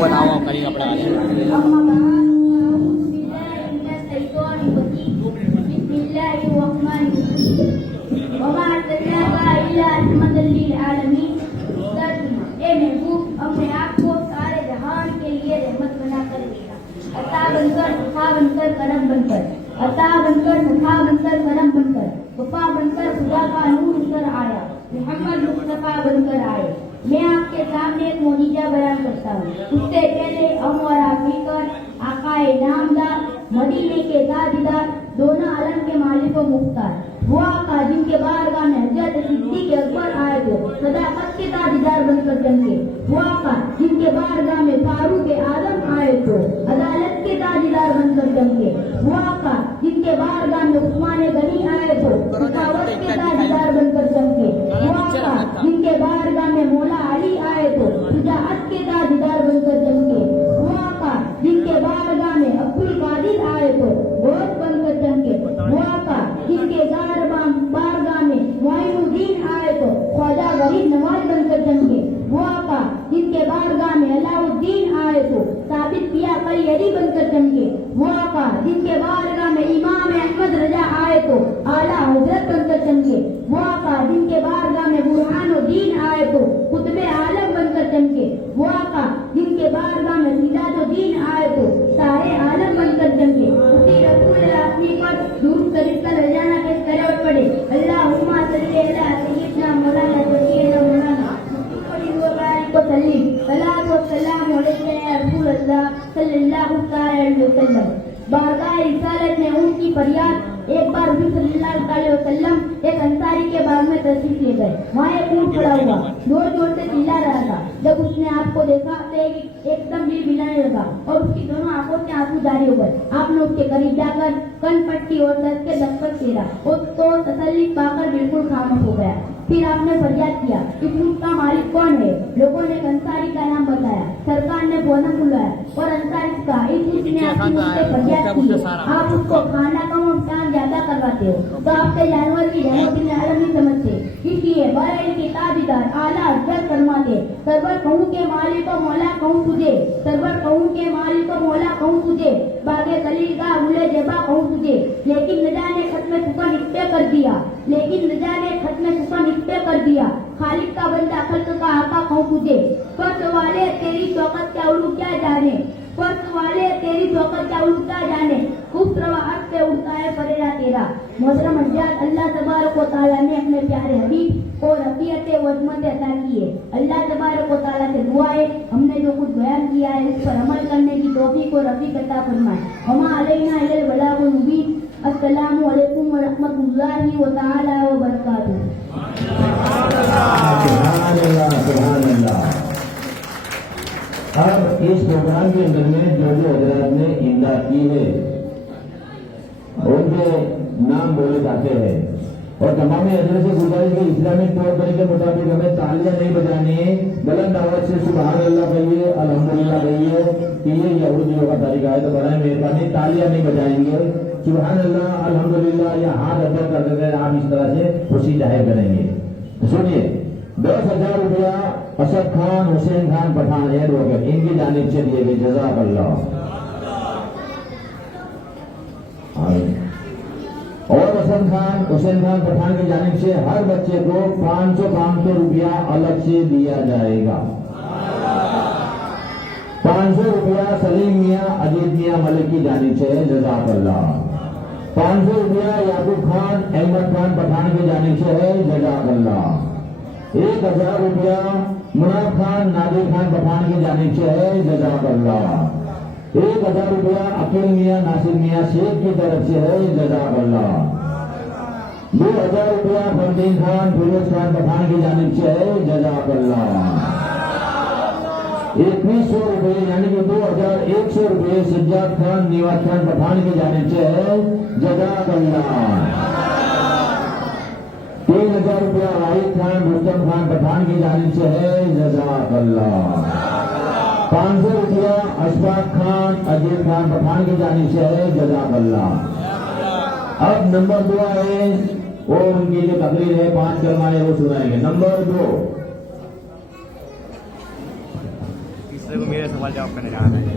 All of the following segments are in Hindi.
બનાવો કરી આપણે अपने आप को सारे जहान के लिए रहमत बनाकर भेजा। अता बनकर सखा बनकर करम बनकर, अता बनकर सखा बनकर करम बनकर, वफा बनकर खुदा का नूर उतर आया, मोहम्मद मुस्तफा बनकर आए। मैं आपके सामने एक मोजिजा बयान करता हूँ। उससे पहले हम और आप मिलकर आकाए नामदार मदीने के ताजदार दोनों आलम के मालिक व मुख्तार वो आका जिनके बारगाह में हजरत सिद्दीक अकबर आए थे सदाकत के ताजदार बनकर चमके, वो आका जिनके बारगाह में फारूक आजम आए थे अदालत के ताजदार बनकर चमके, वो आका जिनके बारगाह में उस्मान गनी आए थे सखावत के ताजदार बनकर चमके, वो आका जिनके बारगाह में मौला अली आए थे शुजाअत के ताजदार बनकर चमके, वो आका जिनके बारगाह में अब्दुल कादिर आए थे गोद बनकर चमके, वो आका जिनके बारगाह में मोइनुद्दीन आए तो ख्वाजा गरीब नवाज बनकर चमके, वो आका जिनके बारगाह में अलाउद्दीन आए तो साबित किया कई अली बनकर चमके, वो आका जिनके बारगाह में इमाम अहमद रजा आए तो आला हजरत बनकर चमके, वो आका जिनके बारगाह में बुरहानुद्दीन आए तो कुतुबे आलम बनकर चमके, वो आका जिनके बारगाह में सिराजुद्दीन आए तो सारे आलम बनकर चमके। उसी रसूल अपनी पर दुरूद शरीफ का रोजाना के करवट पड़े। अल्लाहुम्मा सल्ली अला सय्यिदना मौलाना सय्यिदना मौलाना को सलीम सलात व सलाम अलैका या रसूल अल्लाह सल्लल्लाहु अलैहि वसल्लम। बारगाह रिसालत में उनकी फरियाद एक बार भी सल्लल्लाहु अलैहि वसल्लम एक अंसारी के बाग में तशरीफ ले गए। वहाँ एक ऊंट खड़ा हुआ जोर जोर से चिल्ला रहा था। जब उसने आपको देखा तो एकदम दिल मिलाने लगा और उसकी दोनों आंखों से आंसू जारी हो गए। आपने उसके करीब जाकर कन पट्टी और दस के दस्तक फेरा और तो तसल्ली पाकर बिल्कुल खामोश हो गया। फिर आपने फरियाद किया इस ऊंट का मालिक कौन है? लोगों ने अंसारी का नाम बताया। सरकार ने भोजन बुलाया और अंसारी का इस ऊंट ने आपकी मुझसे फरियाद की है। आप उसको खाना कम और काम ज्यादा करवाते हो तो आपके जानवर की जन्मदिन अलग नहीं समझते। इसलिए बरेली के ताजदार आला हजरत फरमाते सरवर कहूँ के मालिक को मौला कहूँ तुझे, सरवर कहूँ के मालिक को मौला कहूँ तुझे, बागे कलील का गुले जेबा कहूँ तुझे। लेकिन न जाने खत्म सुखा नित्य कर दिया, लेकिन न जाने खत्म सुखा नित्य कर दिया। खालिक का बंदा खल्क का आका कहूँ तुझे। फर्श वाले तेरी शौकत क्या उड़ू क्या जाने, फर्श वाले तेरी शौकत क्या उड़ू क्या जाने। खूब प्रवाह से उड़ता है परेरा तेरा। मोहतरम हज़रात, अल्लाह तबारक व तआला ने अपने प्यारे हबीब को रफ़ीअत व अज़मत अता की है। अल्लाह तबारक व तआला से दुआ है हमने जो कुछ बयान किया है उस पर अमल करने की तौफीक और रफ़ीक अता फरमाए। वमा अलैना इल्लल बलागुल मुबीन। अस्सलामु अलैकुम व रहमतुल्लाहि व तआला व बरकातुहू। अब इस प्रोग्राम के अंदर में जो हजरात ने इमदाद की है उनके नाम बोले जाते हैं और तमाम हजरत से गुजारिश के इस्लामिक तौर तरीके के मुताबिक हमें तालियां नहीं बजानी है। बुलंद आवाज से सुभान अल्लाह कहिए, अल्हम्दुलिल्लाह कहिए कि ये यहूदियों का तरीका है। तो बराए मेहरबानी तालियां नहीं बजाएंगे। सुभान अल्लाह अल्हम्दुलिल्लाह या हाथ अदा कर देते हैं। आप इस तरह से खुशी जाहिर करेंगे। सुनिए 10,000 रुपया असद खान हुसैन खान पठान एडवोकेट इनकी जानिब से दिए गए। जज़ाकल्लाह। और असद खान हुसैन खान पठान की जानिब से हर बच्चे को 500 रुपया अलग से दिया जाएगा। 500 रुपया सलीम मियाँ अजीत मियाँ मलिक की जानिब से। जज़ाकल्लाह। 500 रुपया याकूब खान अहमद खान पठान की जानिब से है। जज़ाकल्लाह। 1,000 रुपया मुनाफ खान नादिर खान पठान की जानिब से है। जज़ाकल्लाह। 1,000 रुपया अकील मियाँ नासिर मियाँ शेख की तरफ से है। जज़ाकल्लाह। 2,000 रुपया फरदीन खान फिरोज खान पठान की जानिब से है। जज़ाकल्लाह। 2,100 रुपये यानी कि 2,100 रुपये सज्जाद खान निवाज खान पठान की जानिब से है। जज़ाकल्लाह। 3,000 रुपया वाहिद खान रुस्तम खान पठान की जानिब से है। जज़ाकल्लाह। 500 रुपया अशफाक खान अजीत खान पठान की जानिब से है। जज़ाकल्लाह। अब नंबर 2 है वो उनकी जो तकरीर है 5 कलमा है वो सुनाएंगे। नंबर 2 तीसरे को मेरे सवाल जवाब करने जा रहे हैं।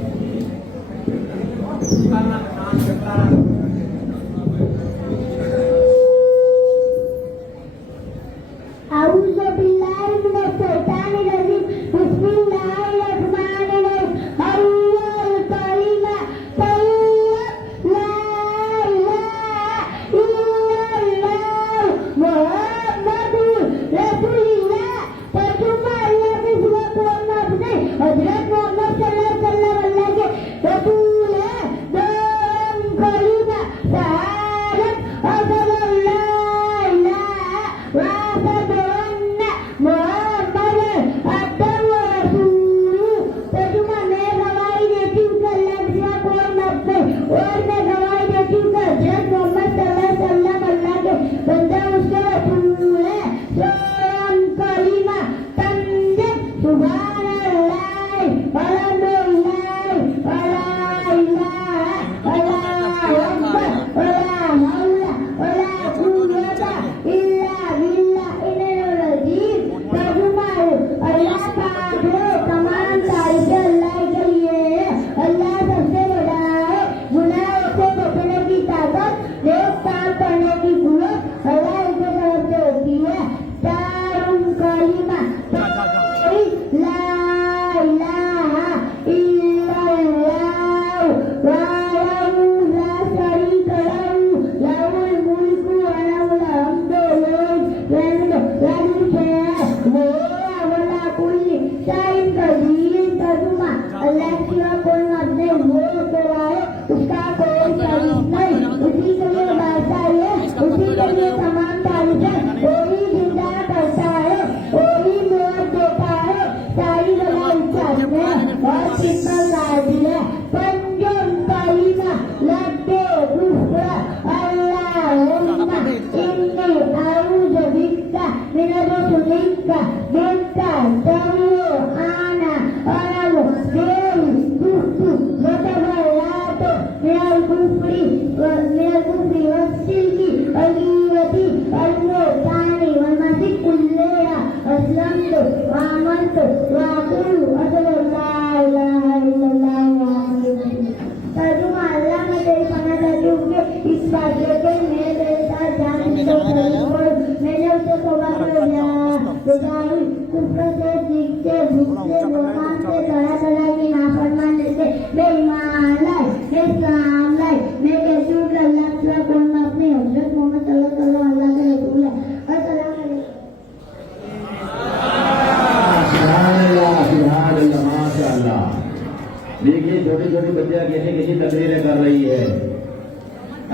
देखिए छोटी छोटी बच्चियां कैसी कैसी तकरीरें कर रही है।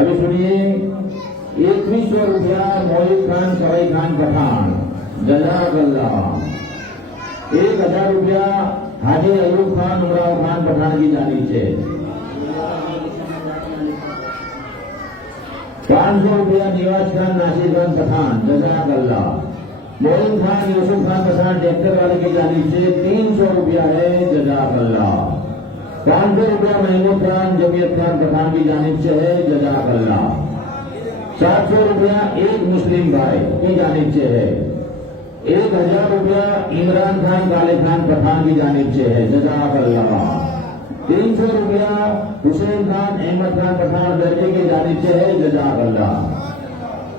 अभी सुनिए, 2100 रुपया मोहित खान सवाई खान पठान जज़ाकल्लाह, 1000 रुपया हाजी अयूब खान उमराव खान पठान की जानिब से, 500 रुपया निवाज खान नासिर खान पठान जज़ाकल्लाह, मोहित खान यूसुफ खान पठान ट्रैक्टर वाले की जानिब से 300 रुपया है जज़ाकल्लाह, 500 रुपया महमूद खान जमीयत खान पठान की जानिब से है जज़ाकल्लाह, 700 रुपया एक मुस्लिम भाई की जानिब से है, 1000 रुपया इमरान खान काले खान पठान की जानिब से है जज़ाकल्लाह, 300 रुपया हुसैन खान अहमद खान पठान दर्जे की जानिब से है जज़ाकल्लाह।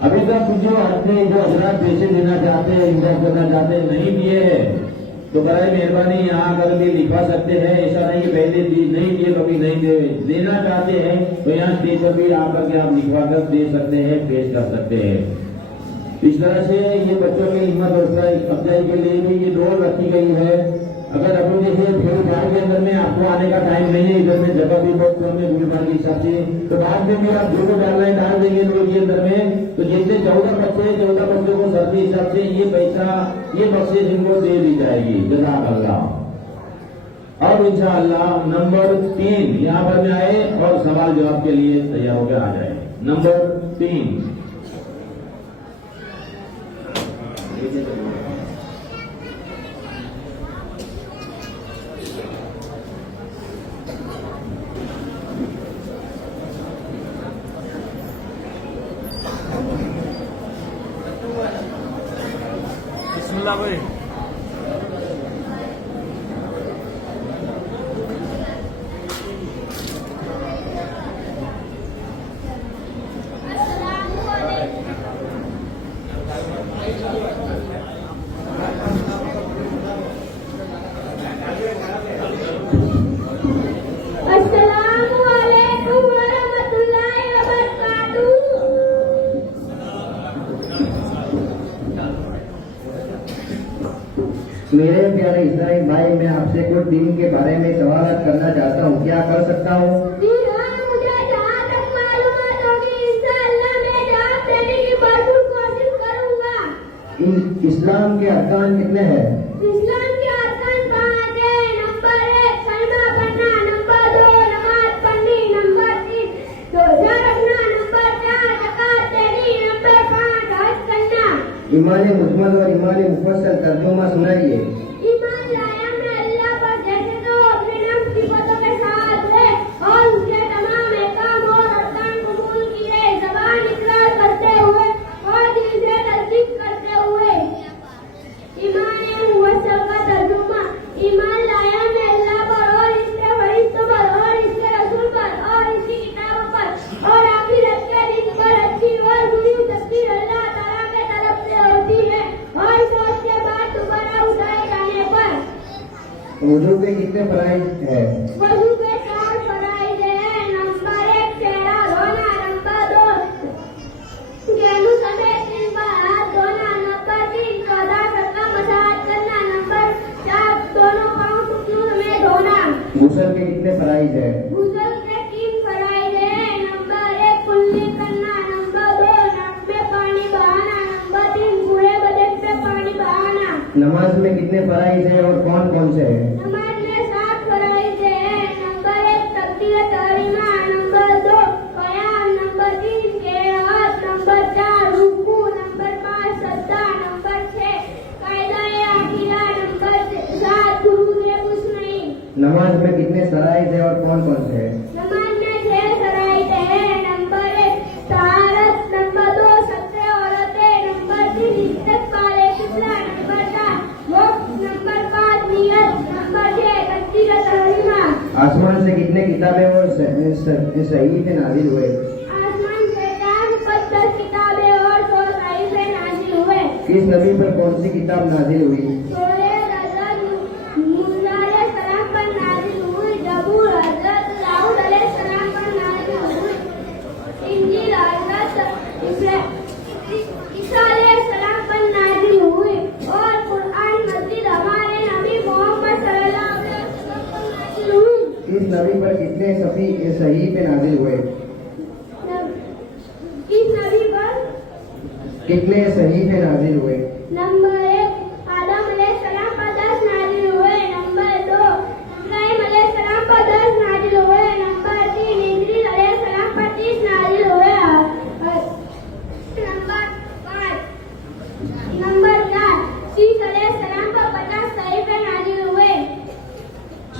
अभी तक जो अपने जो हजरात पैसे देना चाहते हैं, इमदाद करना चाहते हैं, नहीं दिए तो बराए मेहरबानी यहाँ आकर भी लिखवा सकते हैं। ऐसा नहीं कि पहले नहीं दिए कभी नहीं दे, देना चाहते हैं तो यहाँ स्टेज पर भी आकर के आप लिखवा कर दे सकते हैं, पेश कर सकते हैं। इस तरह से ये बच्चों की हिम्मत हौसला अफजाई के लिए भी ये दौड़ रखी गई है। अगर अपन जैसे भीड़ भाड़ के अंदर में आपको आने का टाइम नहीं है, इधर में जगह भी बहुत कम है भीड़ भाड़ के हिसाब से, तो बाद में भी आप जो डाल देंगे लोग ये अंदर में, तो जितने 14 बच्चों को सर के हिसाब से ये पैसा ये बख्शिश इनको दे दी जाएगी जज़ाकल्लाह। अब इंशाअल्लाह नंबर 3 यहाँ पर में आए और सवाल जवाब के लिए तैयार होकर आ जाए। नंबर 3 बिस्मिल्लाह भाई। मेरे प्यारे इस्राइल भाई, मैं आपसे कुछ दिन के बारे में सवाल करना चाहता हूँ, क्या कर सकता हूँ? जी हाँ, मुझे जहाँ तक मालूमात होगी इंशाअल्लाह मैं जवाब देने की भरपूर कोशिश करूँगा। इस्लाम के अरकान कितने हैं? इस्लाम के अरकान 5 है। नंबर 1 कलमा पढ़ना, नंबर 2 नमाज पढ़नी, नंबर 3 रोजा रखना, नंबर 4 ज़कात देनी, नंबर 5 हज करना। ईमान मुजमल और ईमान मुफस्सल तर्जुमा सुनाइए। ईमान लाया मैं अल्लाह पर जैसे तो अपने नाम सिफतों के साथ है और उसके तमाम अहकाम और अरकान कबूल किए, ज़बान इकरार करते हुए और दिल से तस्दीक करते हुए। ईमान मुफस्सल का तर्जुमा, ईमान लाया मैं अल्लाह पर और इसके फरिश्तों पर और इसके रसूल पर और इसकी किताबों पर और आखिरत के दिन पर अच्छी और बुरी तकदीर अल्लाह ताला के तरफ से होती है और मौत के बाद दोबारा उठाए जाने पर। वुजू के कितने फराइज है? वजू के 4 फराइज हैं। नंबर 1 चेहरा धोना, नंबर 2 गेहूं समेत 3 बार हाथ धोना, नंबर 3 14 टका मसाज करना, नंबर 4 दोनों पाँव घुटनों में धोना। गुस्ल के कितने फराइज है? गुस्ल के 3 फराइज हैं। नंबर 1 कुल्ली करना, नंबर 2 नाक में पानी बहाना, नंबर 3 पूरे बदन पे पानी बहाना। नमाज में कितने फराइज है और कौन कौन से है? नमाज में 7 फराइज हैं। नंबर 1 तकबीरत तहरीमा, नंबर 2 क़याम, नंबर 3 क़िराअत, नंबर 4 रुकू, नंबर 5 सजदा, नंबर 6 कायदा-ए आखिरा, नंबर 7 दुरूद-ए कुछ नहीं। नमाज में कितने फराइज है और कौन कौन से है? नमाज में 6 फराइज हैं। नंबर 1 तहारत, नंबर 2 सत्य औरतें, नंबर 3 इस्तक़बाल क़िबला, नंबर 4 वक्त, नंबर 5 नियत, नंबर 6 तकबीरत तहरीमा। आसमान से कितने किताबें और सहीफे नाजिल हुए? आसमान से 4 मुक़द्दस किताबें और 100 सहीफे नाज़िल हुए। किस नबी पर कौन सी किताब नाजिल हुई? सूरह हज़रत मूसा अलैहिस्सलाम पर नाज़िल हुई, ज़बूर हज़रत दाऊद अलैहिस्सलाम पर नाज़िल हुई, इंजील हज़रत ईसा अलैहिस्सलाम पर नाज़िल हुई और कुरान मजीद हमारे नबी मोहम्मद सल्लल्लाहु अलैहि वसल्लम पर नाज़िल हुई। किस नबी पर कितने सहीफे नाजिल हुए? इस नबी पर कितने सहीफे नाजिल हुए? नंबर 1 आदम अलैहिस्सलाम पर 10 नाजिल हुए, नंबर 2 इब्राहिम अलैहिस्सलाम पर 10 नाजिल हुए, नंबर 3 इद्रीस अलैहिस्सलाम पर 30 नाजिल हुए, नंबर 4 ईसा अलैहिस्सलाम पर 50 सहीफे नाजिल हुए।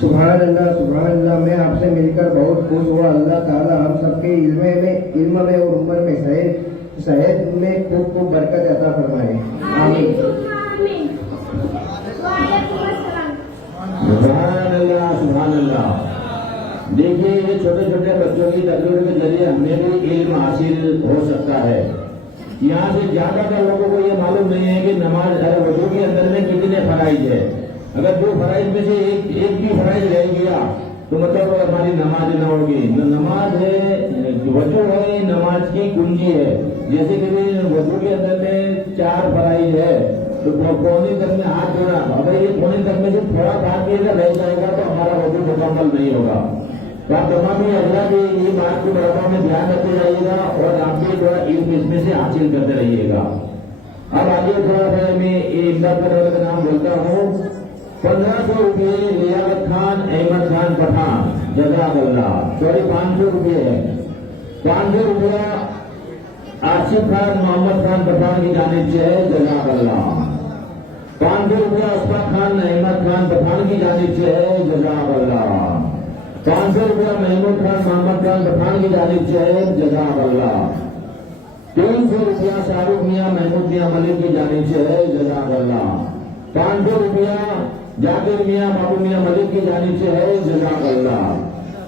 सुभान अल्लाह, मैं आपसे मिलकर बहुत खुश हुआ। अल्लाह ताला हम सबके इल्म में और उम्र में सेहत में खूब खूब बरकत अता फरमाए। आमीन। आमीन। वालेकुम अस्सलाम। सुभान अल्लाह। देखिए, ये छोटे छोटे बच्चों की तकरीर के जरिए हमें भी इल्म हासिल हो सकता है। यहाँ से ज्यादातर लोगों को ये मालूम नहीं है कि नमाज वजू के अंदर में कितने फराइज है। अगर 2 फराइज में से एक भी फराइज रह गया तो मतलब हमारी नमाज न होगी। नमाज है, वजू है, नमाज की कुंजी है। जैसे कि वजू के अंदर में 4 फराइज है तो पौने तक में हाथ धोना, अगर ये पौने तक में से थोड़ा बात भी अगर रह जाएगा तो हमारा वजू मुकम्मल नहीं होगा। तो आप तमाम भी अल्लाह की ये बात को बराबर में ध्यान रखते रहिएगा और आप भी थोड़ा इल्म इसमें से हासिल करते रहिएगा। अब आगे थोड़ा सा मैं इमदाद का नाम बोलता हूँ। 1500 रुपये लियाकत खान अहमद खान पठान, जज़ाकल्लाह। सॉरी 500 रुपये है। 500 रुपया आसिफ खान मोहम्मद खान पठान की जानिब से है, जज़ाकल्लाह। 500 रुपया अशफाक खान अहमद खान पठान की जानिब से है, जज़ाकल्लाह। 500 रुपया महमूद खान मोहम्मद खान पठान की जानिब से है, जज़ाकल्लाह। 300 रुपया शाहरुख मियाँ महमूद मियाँ मलिक की जानिब से है, जज़ाकल्लाह। 500 रुपया जाकिर मियाँ बाबू मियाँ मलिक की जानिब से है, जज़ाकल्लाह।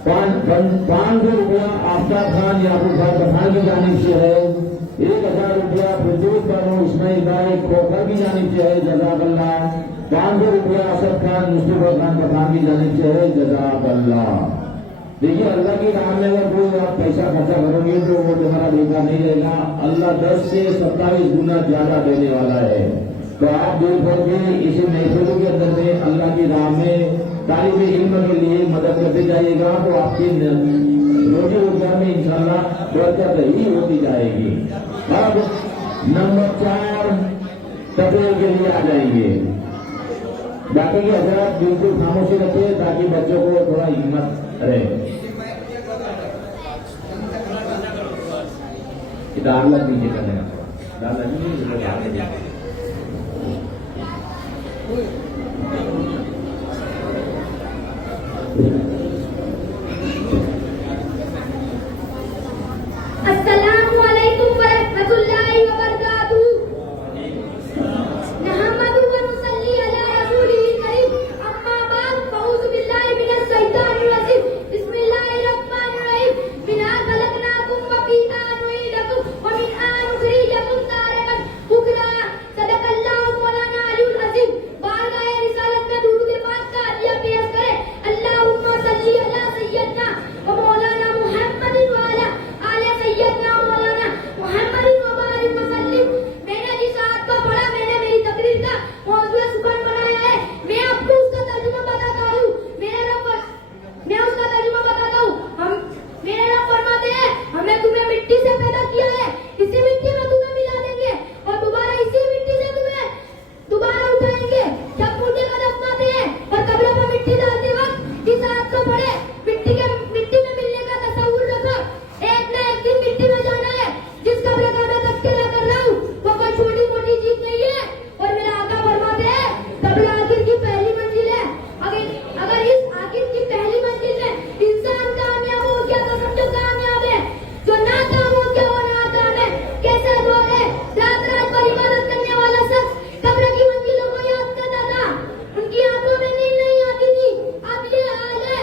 500 रुपया आफ्ताब खान याकूब खान पठान की जानिब से है। 1000 रुपया फिरदौस बानो इस्माइल भाई खोखर की जानिब से है, जज़ाकल्लाह। 500 रुपया असद खान मुस्तफा खान पठान की जानिब से है, जज़ाकल्लाह। देखिए, अल्लाह की राह में अगर कोई आप पैसा खर्चा करोगे तो वो तुम्हारा बेकार नहीं रहेगा। अल्लाह 10 से 27 गुना ज्यादा देने वाला है। तो आप दिल भर के इसे महफिलों के तालिब इल्म के लिए मदद करते जाइएगा तो आपकी रोजी रोजगार में इंशाल्लाह बरकत ही होती जाएगी। अब नंबर 4 तकरीर के लिए आ जाएंगे। बाकी की हजरत बिल्कुल खामोशी रखिए ताकि बच्चों को थोड़ा हिम्मत रहे। दाखला नीचे करने का अस्सलामु अलैकुम व रहमतुल्लाहि व बरकातुहू। नहमदु व नुसल्ली अला रसूलिल करीम। अम्मा बाद फऊज़ु बिल्लाहि मिनश शैतानिर रजीम। बिस्मिल्लाहिर रहमानिर रहीम। बिना खलकनाकुम व फीहा नुईदुकुम व मिनहा नुखरिजुकुम तारकन उखरा। सदकल्लाहु मौलाना अलीउल अज़ीम। बारगाह रिसालत में दुरूद पाक का अदिया पेश करें। अल्लाहुम्मा सल्ली अला सय्यदना व मौलाना मुहम्मदिन व अला आले सय्यदना मौलाना मुहम्मदिन व बारिक व सल्लिम। मैंने जिस आयत को पढ़ा, मैंने मेरी तकरीर का मौजूद सुकून बनाया है। मैं आपको उसका तर्जुमा बताता हूँ। मैं उसका तर्जुमा बताता हूँ। मेरे रब फरमाते हैं, हमने तुम्हें मिट्टी से पैदा किया है, इसी मिट्टी में तुम्हें मिला देंगे और दोबारा इसी मिट्टी से तुम्हें दोबारा उठाएंगे। जब मुर्दे को दफनाते हैं और कब्र पर मिट्टी डालते वक्त इस आयत को पढ़े। मिट्टी में मिलने का तस्वुर रखो। एक न एक दिन मिट्टी में जाना है। जिस कब्र का मैं तज़किरा कर रहा हूँ वो कोई छोटी मोटी चीज नहीं है। और मेरा आका फरमाते हैं, कब्र आखिर की पहली मंजिल है। अगर इस आखिर की पहली मंजिल में इंसान कामयाब हो गया तो समझो कामयाब है। जो नाकाम हो गया वो नाकाम है। कैसे वो है? रात रात भर इबादत करने वाला शख्स कब्र की मंजिलों को याद करता था, उनकी आंखों में नींद नहीं आती थी। अब ये हाल है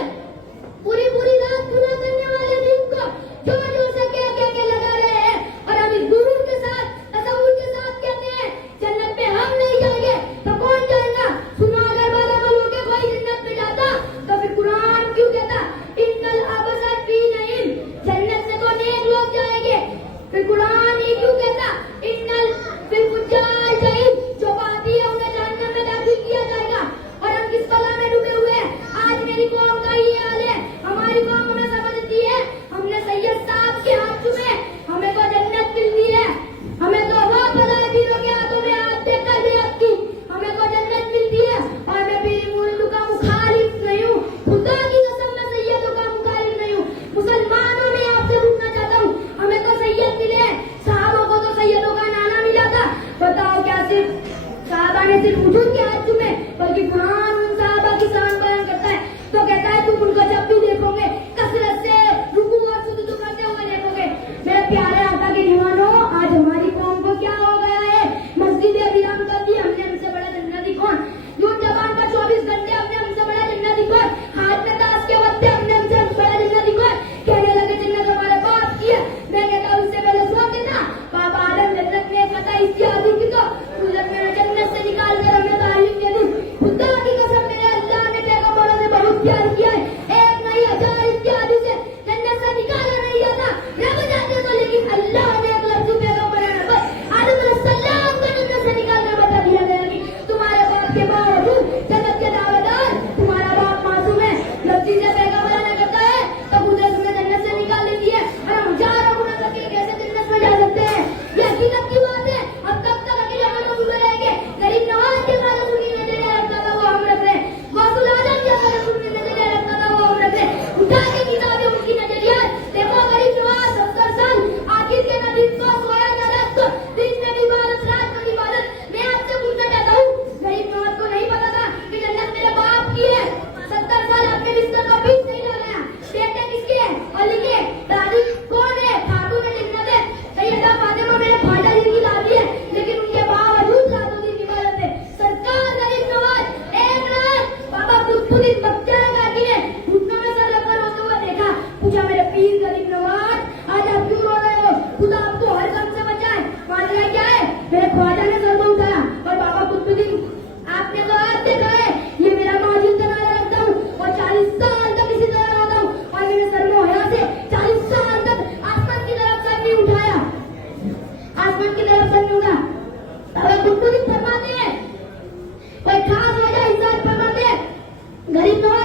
पूरी पूरी रात गुनाह करने वाले दिन को जोर जोर से कह के लगा रहे हैं और हम इस गुरूर के साथ तसव्वुर के साथ कहते हैं जन्नत में हम नहीं जाएंगे तो कौन जाएगा? सुनो, अगर बादल के कोई जन्नत में जाता तो फिर कुरान क्यों कहता इन्नल अबरर फी नईम? जन्नत से तो नेक लोग जाएंगे, फिर कुरान ये क्यों कहता इन्नल फिल फुज्जार जहीम? जो पापी है उन्हें जहन्नम में दाखिल किया जाएगा। और हम किस बला में डूबे हुए हैं? आज मेरी कौम का ये हाल है। हमारी कौम हमें समझती है हमने सैयद साहब के हाथ चूमे, हमें तो जन्नत मिलती है। हमें तो वो फलादीनों के हाथों में हाथ देकर बेअद की, हमें तो जन्नत मिलती है। और मैं पीर मुल्क का मुखालिफ नहीं हूँ, खुदा की कसम मैं सैयदों का मुखालिफ नहीं हूँ। मुसलमानों में आपसे पूछना चाहता हूँ, हमें तो सैयद मिले हैं, साहबों को तो सैयदों का नाना मिला था। बताओ क्या सिर्फ साहबा ने सिर्फ हुजूर के हाथ चूमे, बल्कि कुरान उन साहबा की शान बयान करता है। तो कहता है तुम उनको जब भी देखोगे कसरत से रुकू और सुजूद करते हुए देखोगे। मेरे प्यारे आका के दीवानों, आज हमारी कौम को क्या हो गया है? मस्जिदें वीरान कर दी हमने, हमसे बड़ा जन्नती कौन? यूं जबान पर 24 घंटे हमने, हमसे बड़ा जन्नती कौन? हाथ में ताश के वक्त हमने, हमसे बड़ा जन्नती कौन? कहने लगे जन्नत हमारे बाप की है। मैं कहता हूं उससे पहले सोच देना बाबा आदम जन्नत में पता इत्यादि की तो जन्नत से निकाल कर हमें तालीम दे दी। खुदा की कसम मेरे अल्लाह ने पैगंबरों से बहुत प्यार किया है। एक नहीं 1000 इत्यादि से जन्नत से निकाला नहीं जाता। रब जाते तो, लेकिन अल्लाह ने एक लफ्ज़ पैगंबर आदम अलैहिस्सलाम को जन्नत से निकालना बता दिया गया कि तुम्हारे बाप के बावजूद जन्नत के दावेदार तुम्हारा बाप मासूम है। जब चीजें पैगंबर ने कहता है तो कुदरत ने जन्नत से निकाल देती है और हम हजारों गुनाह करके कैसे जन्नत में जा सकते हैं? ये हकीकत की बात है। अब तब तक अकेले हम डूबे रहेंगे। गरीब नवाज के बारे में सुनी नजरें रखता था वो हम रख रहे, गौसुल आजम के बारे में सुनी नजरें रखता था वो हम रख रहे। उठा के किताबें उनकी नजरियात देखो। गरीब नवाज 70 साल आखिर के नबी को सोया न रख, दिन में इबादत रात में इबादत। मैं आपसे पूछना चाहता हूँ, गरीब नवाज को नहीं पता था कि जन्नत मेरे बाप की है? 70 साल आपके बिस्तर का बीच नहीं लगाया। बेटे किसके है? अली के। दादी कौन है? खातून ने जन्नत है। सैयदा फातिमा मेरे फाटा जिनकी लादी है, लेकिन उनके बावजूद रातों दिन इबादत है। सरकार गरीब नवाज एक रात बाबा कुतुबुद्दीन बख्तियार काकी ने घुटनों में सर रखकर रोते हुए देखा। पूछा मेरे पीर गरीब नवाज आज आप क्यों रो रहे हो? खुदा आपको हर गम से बचाए। माजरा क्या है? मेरे ख्वाजा ने सर को उठाया और बाबा कुतुबुद्दीन आपने तो आज देखा है ये मेरा माजिद का नारा रखता हूँ और 40 साल तक इसी तरह रोता हूँ और मेरे सर में हया से 40 साल तक आसमान की तरफ सर नहीं उठाया, आसमान की तरफ सर नहीं उठा। बाबा कुतुबुद्दीन फरमाते हैं कोई खास वजह इस फरमाते हैं गरीब नवाज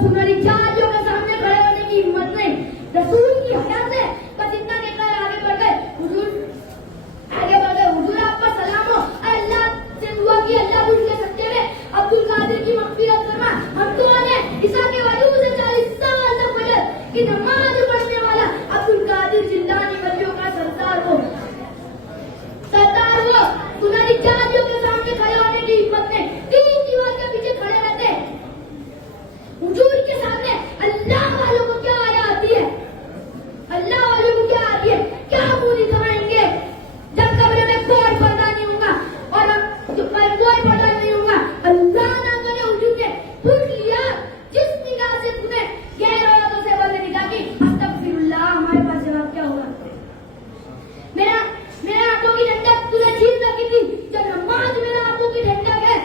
सुनहरी जहाजों के सामने खड़े होने की हिम्मत नहीं। रसूल की हयात है, बस इतना कहकर आगे बढ़ गए। हुजूर आगे बढ़ गए। हुजूर आप पर सलाम हो। अल्लाह से दुआ की, अल्लाह मुझे सच्चे में अब्दुल कादिर की मग़फ़िरत फरमा। हम तो ने ईसा के वजूद से 40 साल तक फजर की नमाज पढ़ने वाला अब्दुल कादिर जिंदानी वलियों का सरदार हो सुनहरी जहाजों के सामने खड़े होने की हिम्मत में तीन दीवार के पीछे खड़े रहते। हुजूर के सामने अल्लाह वालों को क्या आया आती है, अल्लाह वालों को क्या आती है, क्या मुंह दिखाएंगे जब कब्र में कोई पर्दा नहीं होगा और कोई पर्दा नहीं होगा। अल्लाह ना करे हुजूर ने पूछ लिया, जिस निगाह से तूने गैर औरतों से बंद निगाह की, अस्तगफिरुल्लाह, हमारे पास जवाब क्या होगा? मेरा आंखों की ठंडक तूने छीन रखी थी, जब नमाज मेरा आंखों की ठंडक है।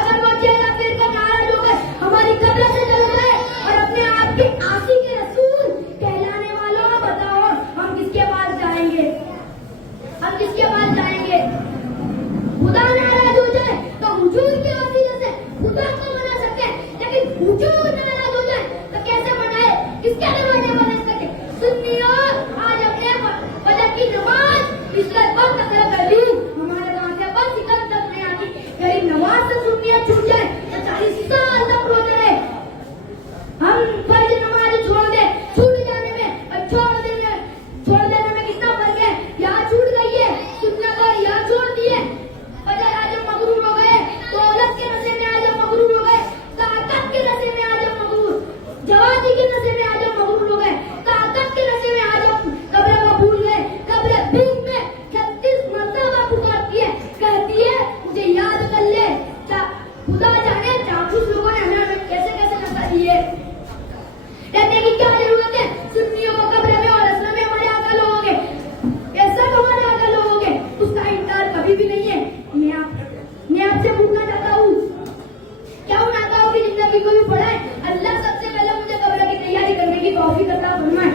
अगर वो चेहरा फिर कर नाराज हो गए, हमारी कब्र से चल गए और अपने आप के आशिक के रसूल कहलाने वालों को बताओ हम किसके पास जाएंगे, हम किसके पास जाएंगे? खुदा नाराज हो जाए तो हुजूर के वसीले से खुदा को मना सके, लेकिन हुजूर नाराज हो जाए तो कैसे मनाए, किसके दरवाजे पर रह सके? सुन्नियों, आज अपने फजर की नमाज इसलिए बंद कर दी, हमारे वहां से बस निकल तक नहीं आती। कहीं नमाज से सुन्नियत छूट जाए तो 40 साल तक रोते रहे। हम फर्ज नमाज छोड़ दे, छूट जाने में और छोड़ देने में कितना फर्क है। यहाँ छूट गई है सुन्नत और यहाँ छोड़ दिए। फजर आज हम मगरूर हो गए, दौलत के नशे में आज हम मगरूर हो गए, ताकत के नशे में आज हम मगरूर, जवानी के नशे में आज हम मगरूर हो गए, ताकत के नशे में आज हम कब्र को भूल गए। कब्र भीख में 36 मरतबा पुकारती है, कहती है मुझे याद कर ले। खुदा जाने जासूस लोगों ने हमें कैसे कैसे नशा दिए। रहने की क्या जरूरत है? सुन्नियों को कब्र में और असल में हमारे आका लोगे, ऐसा हमारे आका लोगे, उसका इनकार कभी भी नहीं है। मैं आपसे पूछना चाहता हूँ, क्या उन आकाओं की जिंदगी को भी पढ़ाए? अल्लाह सबसे पहले मुझे कब्र की तैयारी करने की तौफीक अता फरमाए।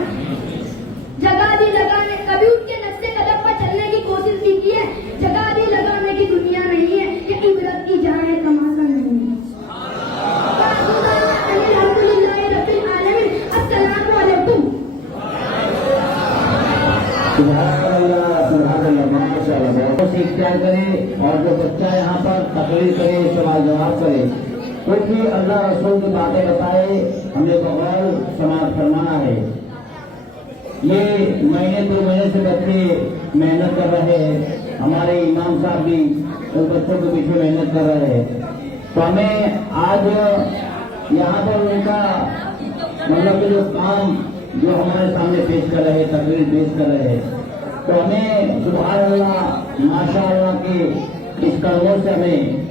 जगह दी लगाने, कभी उनके नक्शे कदम पर चलने की कोशिश की है। जगह दी लगाने की दुनिया नहीं है, ये इबरत की जगह है, तमाशा नहीं है। अस्सलामु अलैकुम। बहुत इख्तियार करे और जो बच्चा यहाँ पर तकरीर करे, सवाल जवाब करे, क्योंकि अल्लाह रसूल की बातें बताए, हमने बगौर समाज फरमाना है। ये महीने 2 महीने से बच्चे मेहनत कर रहे हैं, हमारे इमाम साहब भी उन बच्चों के पीछे मेहनत कर रहे हैं। तो हमें आज यहाँ पर उनका मतलब कि जो काम जो हमारे सामने पेश कर रहे हैं, तकरीर पेश कर रहे हैं, तो हमें सुभान अल्लाह माशाअल्लाह के इस कलमों से हमें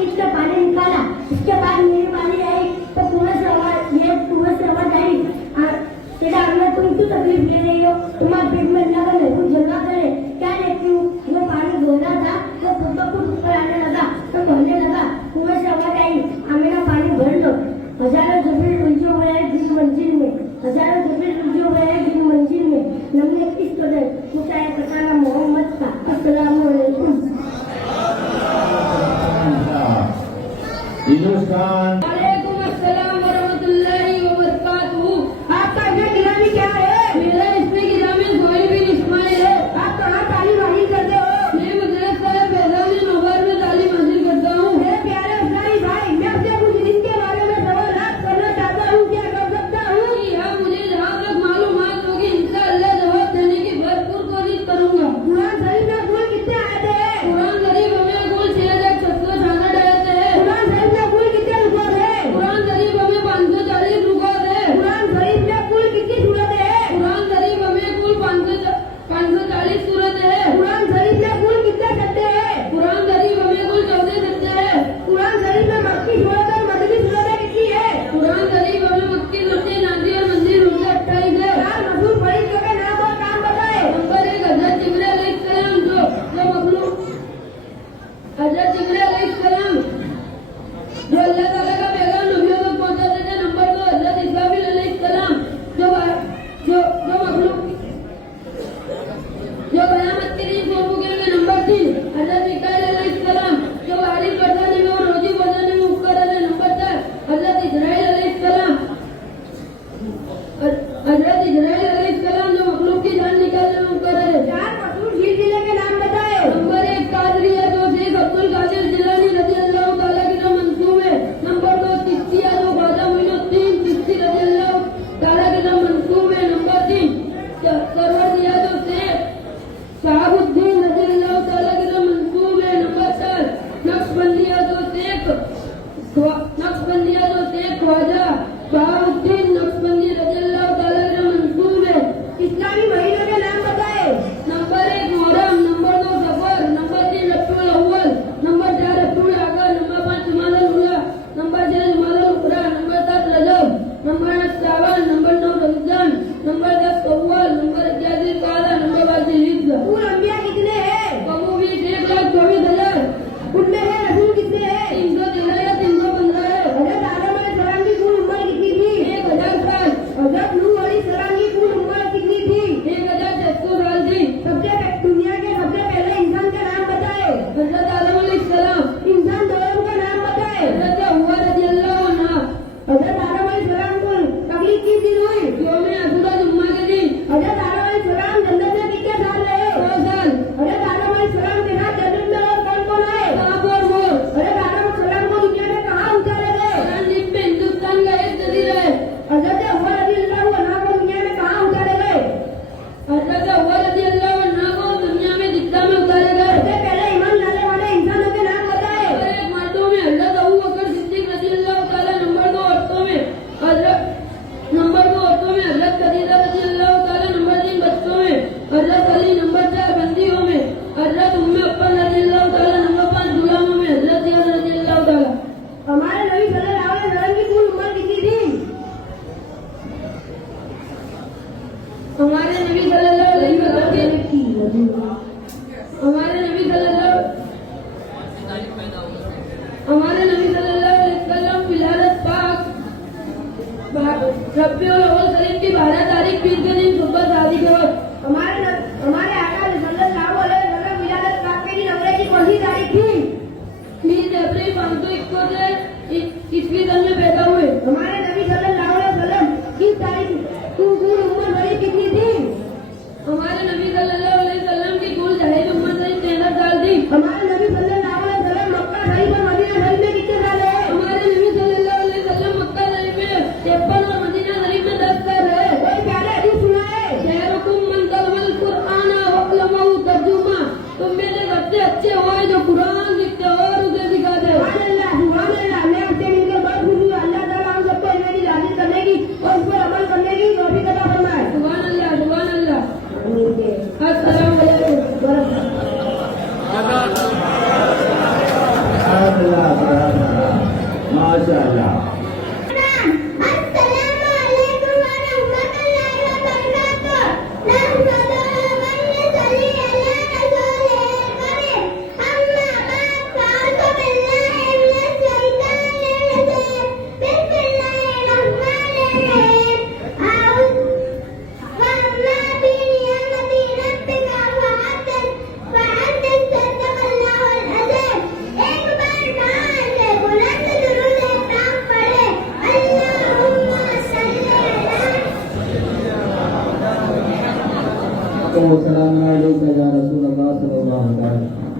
कितना पानी निकाला, उसके बाद मेरी पानी आई तो कुएं से आवाज आई, बेटा अगर तुम क्यों तकलीफ ले रही हो, तुम्हारे पेट में अल्लाह का महबूब जलवा करे, क्या लेती हूँ? वो पानी गहरा था, वो खुद ब खुद ऊपर आने लगा, तो कहने लगा, कुएं से आवाज आई, मेरा पानी भर लो। हजारों जिब्रील उलझे हुए हैं जिस मंजिल में, हजारों जिब्रील उलझे हुए हैं जिस मंजिल में, हमने किस कदर मुझे बताना मोहम्मद का। अस्सलाम वालेकुम। इदुस खान वालेकुम अस्सलाम वरहमतुल्लाहि वबरकातुहू। आपका इसमें गिरामी क्या है? मेरा इसमें गिरामी कोई भी इस्माइल है। आप कहाँ तालीम हासिल करते हो? मैं मदरसा फैजानी नगर में तालीम हासिल करता हूँ। मेरे प्यारे इस्लामी भाई, मैं आपसे कुछ दिन के बारे में सवाल करना चाहता हूँ, क्या कर सकता हूँ? यहाँ मुझे जहाँ तक मालूमात होगी इंशाअल्लाह जवाब देने की भरपूर कोशिश करूँगा। कुरान शरीफ में कुल कितने आयते हैं? कुरान शरीफ में कुल 6,766 आयते हैं। कुरान शरीफ में कुल कितने रुकूअत है? कुरान शरीफ में 540 रुकूअत है। कुरान शरीफ में कुल कितनी सूरत है? कुरान शरीफ में कुल 540 सूरत है। कुरान शरीफ में कुल कितने सत्ते हैं? कुरान शरीफ में कुल 14 सत्ते हैं। कुरान शरीफ में मक्की सूरत और मदनी सूरत कितनी है? कुरान शरीफ में मक्की सूरत, नाज़ी और मंदी सूरत 28 है। चार मशहूर फरिश्तों के नाम और काम बताए। नंबर 1 हज़रत जिब्रील अलैहिस्सलाम, जो मखलूक हज़रत जिब्रील अलैहिस्सलाम जो अल्लाह ताला का पैगाम नबियों तक पहुंचाते थे। नंबर 2 हज़रत इस्राफील अलैहिस्सलाम जो मखलूक जो कयामत के दिन सौंप फूकेंगे। नंबर 3 हज़रत मिकाईल अलैहिस्सलाम जो बारिश बरसाने में और रोजी बरसाने में उपकरण है। नंबर 4 हज़रत इजराइल अलैहिस्सलाम जो मखलूक की जान निकालने में उपकरण है। 4 मशहूर सिलसिले के नाम बताए। नंबर 1 कादरिया जो शेख अब्दुल कादिर जिलानी रज़ियल्लाहु ताला की जो मंसूब है। नंबर 2 चिश्तिया जो ख्वाजा मोइनुद्दीन चिश्ती रज़ियल्लाहु ताला की जो मंसूब है। नंबर 3 सरवरिया जो शेख शहाबुद्दीन रज़ियल्लाहु ताला की जो मंसूब है। नंबर 4 नक्शबंदिया जो शेख ख्वाजा शहाबुद्दीन नक्शबंदी रज़ियल्लाहु ताला की जो मंसूब है। इस्लामी महीनों के नाम बताए। नंबर 1 मुहर्रम, नंबर 2 सफर, नंबर 3 रबीउल अव्वल, नंबर 4 रबीउल आखिर, नंबर 5 जुमादुल ऊला, नंबर 6 जुमादुल उखरा, नंबर 7 रजब, नंबर 8 शाबान, नंबर 9 रमजान, नंबर 10 शव्वाल, नंबर 11 ज़िलक़ादा, नंबर 12 ज़िलहिज्जा। कुल अंबिया कितने हैं? कमो भी 1,24,000। उनमें से रसूल कितने हैं? 313 या 315 है। हज़रत आदम अलैहिस्सलाम की कुल उम्र कितनी थी? 1000 साल। हज़रत नूह अलैहिस्सलाम की कुल उम्र कितनी थी? 1600 साल थी। दुनिया के सबसे पहले इंसान का नाम बताए। हज़रत आदम अलैहिस्सलाम। इंसान दोनों का नाम बताए। हज़रत हव्वा रज़ियल्लाहु अन्हा। हज़रत आदम अलैहिस्सलाम को तकलीफ किस दिन हुई? यौम अशूरा जुम्मा के दिन। हज़रत आदम अलैहिस्सलाम जन्नत में कितने साल रहे? 100 साल। हज़रत आदम अलैहिस्सलाम के साथ जन्नत में और कौन कौन आए? सांप और मोर। हज़रत आदम अलैहिस्सलाम को दुनिया में कहाँ उतारे गए? द्वीप में, हिंदुस्तान का एक जजीरा है। हज़रत हव्वा रज़ियल्लाहु अन्हा को दुनिया में कहाँ उतारे गए? हज़रत हव्वा रज़ियल्लाहु अन्हा को दुनिया में जिद्दा में उतारे गए। सबसे पहले ईमान लाने वाले इंसानों के नाम बताए। नंबर 1 मर्दों में हज़रत अबू बकर सिद्दीक रज़ियल्लाहु ताला। नंबर 2 औरतों में हज़रत खदीजा रज़ियल्लाहु ताला। नंबर 3 बच्चों में हज़रत अली। नंबर 4 बंदियों में हज़रत उम्मे अप्पन रज़ियल्लाहु ताला। नंबर 5 गुलामों में हज़रत ज़ियाद रज़ियल्लाहु ताला। हमारे नबी सल्लल्लाहु अलैहि वसल्लम की कुल उम्र कितनी थी? हमारे नबी सल्लल्लाहु अलैहि वसल्लम की हमारे नबी सल्लल्लाहु अलैहि वसल्लम विलादत पाक रबीउल अव्वल शरीफ की 12 तारीख पीर के दिन सुबह शादी के वक्त हमारे आका सल्लल्लाहु अलैहि वसल्लम विलादत पाक के दिन अंग्रेजी कौन सी तारीख थी? 20 अप्रैल 521 ईस्वी सन में पैदा हुए। हमारे नबी सल्लल्लाहु अलैहि वसल्लम की तारीख कुल उम्र शरीफ कितनी थी? हमारे नबी सल्लल्लाहु अलैहि वसल्लम की कुल जाहिर उम्र शरीफ 13 साल थी। हमारे नबी सल्लल्लाहु अलैहि वसल्लम मक्का शरीफ और मदीना शरीफ में कितने साल रहे? हमारे नबी सल्लल्लाहु अलैहि वसल्लम मक्का शरीफ में 53 और मदीना शरीफ में 10 साल रहे। कोई प्यारे हदीस सुनाए। खैरुकुम मन तलवल कुरआन वअल्लमहु तर्जुमा। तुम में से सबसे अच्छे वो है जो कुरान लिखते और उसे सिखाते। सुभान अल्लाह। मैं आपसे मिलकर बहुत खुश हूँ। अल्लाह ताला हम सबको इल्म हासिल करने की और उस पर अमल करने की तौफीक अता सल्लल्लाहु अलैहि वसल्लम।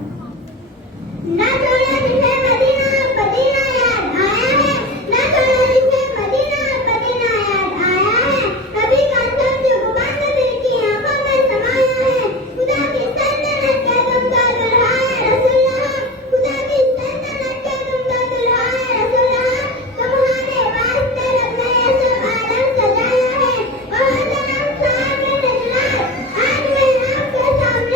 ना छोड़ा जिसे मदीना मदीना याद आया है, ना छोड़ा जिसे मदीना मदीना याद आया है। कभी कसम जो गुमान दिल की आंखों में समाया है, खुदा की सल्तनत का तुमका दुल्हा है रसूलुल्लाह, खुदा की सल्तनत का तुमका दुल्हा है रसूलुल्लाह। तुम्हारे वास्ते रब ने ये सब आलम सजाया है, और जन्म सागर नजरात आज मैं आपके सामने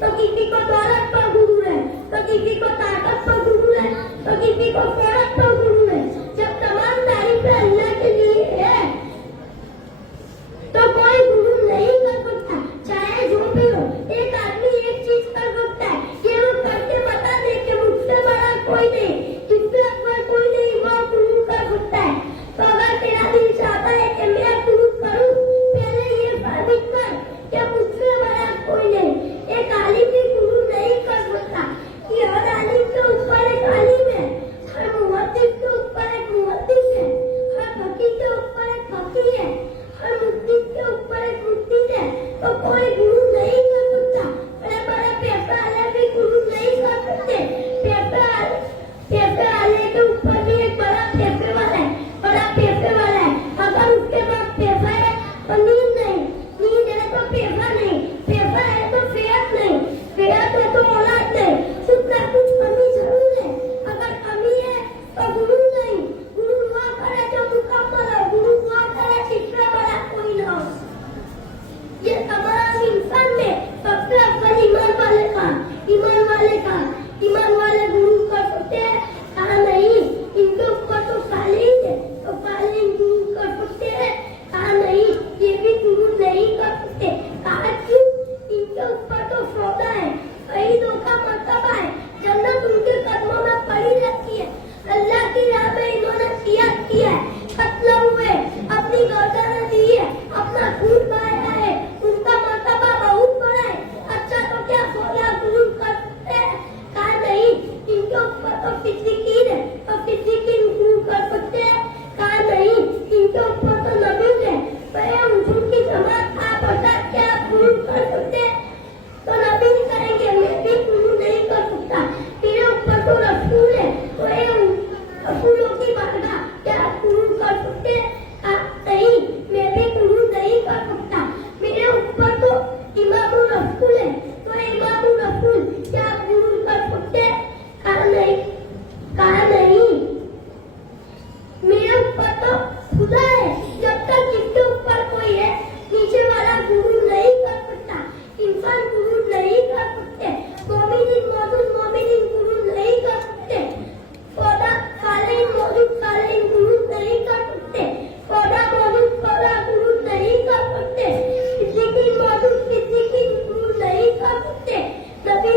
तो किसी को दौलत पर गुरूर है, तो किसी को ताकत पर गुरूर है, तो किसी को शोहरत पर गुरूर है। जब तमाम तारीफें अल्लाह के लिए है तो कोई गुरूर नहीं कर सकता, चाहे जो भी हो। एक आदमी एक चीज कर सकता है कि वो करके बता दे कि मुझसे बड़ा कोई नहीं, इससे अकबर कोई नहीं, वो गुरूर कर सकता है। तो अगर तेरा दिल चाहता है कि मैं गुरूर करूं, पहले ये साबित कर कि मुझसे बड़ा कोई नहीं। एक आलिम भी गुरूर नहीं कर सकता कि हर आलिम के ऊपर एक आलिम है, हर मुहद्दिस के ऊपर एक मुहद्दिस है, हर फकीह के ऊपर एक फकीह है, हर मुफ्ती के ऊपर एक मुफ्ती है। तो कोई गुरु नहीं कर सकता। बड़े बड़े पैसे वाले भी गुरु नहीं कर सकते। पैसे वाले के ऊपर भी एक बड़ा पैसे वाला है, बड़ा पैसे वाला है। अगर उसके पास पैसा है तो नींद नहीं, नींद है तो पैसा नहीं, पैसा है तो सेहत नहीं, सेहत है तो औलाद नहीं। कुछ ना कुछ कमी जरूर है। अगर कमी है तो गुरु नहीं, गुरु हुआ करे तो मुकम्मल हो, गुरु हुआ करे इससे बड़ा कोई ना हो। ये तमाम इंसान में सबसे अव्वल ईमान वाले का, ईमान वाले गुरु कर सकते हैं। कहा नहीं, इनके ऊपर तो कालीन है, तो कालीन गुरु कर सकते हैं। कहा नहीं, ये भी गुरु नहीं कर सकते। कहा क्यों? इनके ऊपर तो सौदा है, शहीदों का मर्तबा है, जन्नत उनके कदमों में पड़ी रहती है। अल्लाह की राह में इन्होंने त्याग किया है, कत्ल हुए, अपनी गर्दन दी है, अपना खून बहाया है, उनका मर्तबा बहुत बड़ा है। अच्छा तो क्या सौदा गुरु कर सकते हैं? कहा नहीं, इनके ऊपर तो सिद्दीकीन है, तो सिद्दीकीन गुरु कर सकते हैं। कहा नहीं, इनके ऊपर तो नबी है, तो ये उनकी जमात आप बता क्या गुरु कर सकते हैं? तो नबी कहेंगे मैं भी गुरु नहीं कर सकता। मेरे ऊपर तो रसूल है, तो ये रसूलों की बारगाह क्या गुरु कर सकते हैं? नहीं, मैं भी गुरु नहीं कर सकता। मेरे ऊपर तो इमामुल रसूल है, तो इमामुल रसूल क्या गुरु कर सकते हैं? कहा नहीं, मेरे ऊपर तो खुदा है। जब तक जिसके ऊपर कोई है, नीचे वाला गुरु नहीं कर सकता, इंसान गुरु नहीं कर सकते, मोमिन गुरु नहीं कर सकते, पौधा सालेहीन मौजूद सालेहीन गुरु नहीं कर सकते, पौधा मौजूद पौधा गुरु नहीं कर सकते, सिद्दीकीन मौजूद सिद्दीकीन गुरु नहीं कर सकते, नबी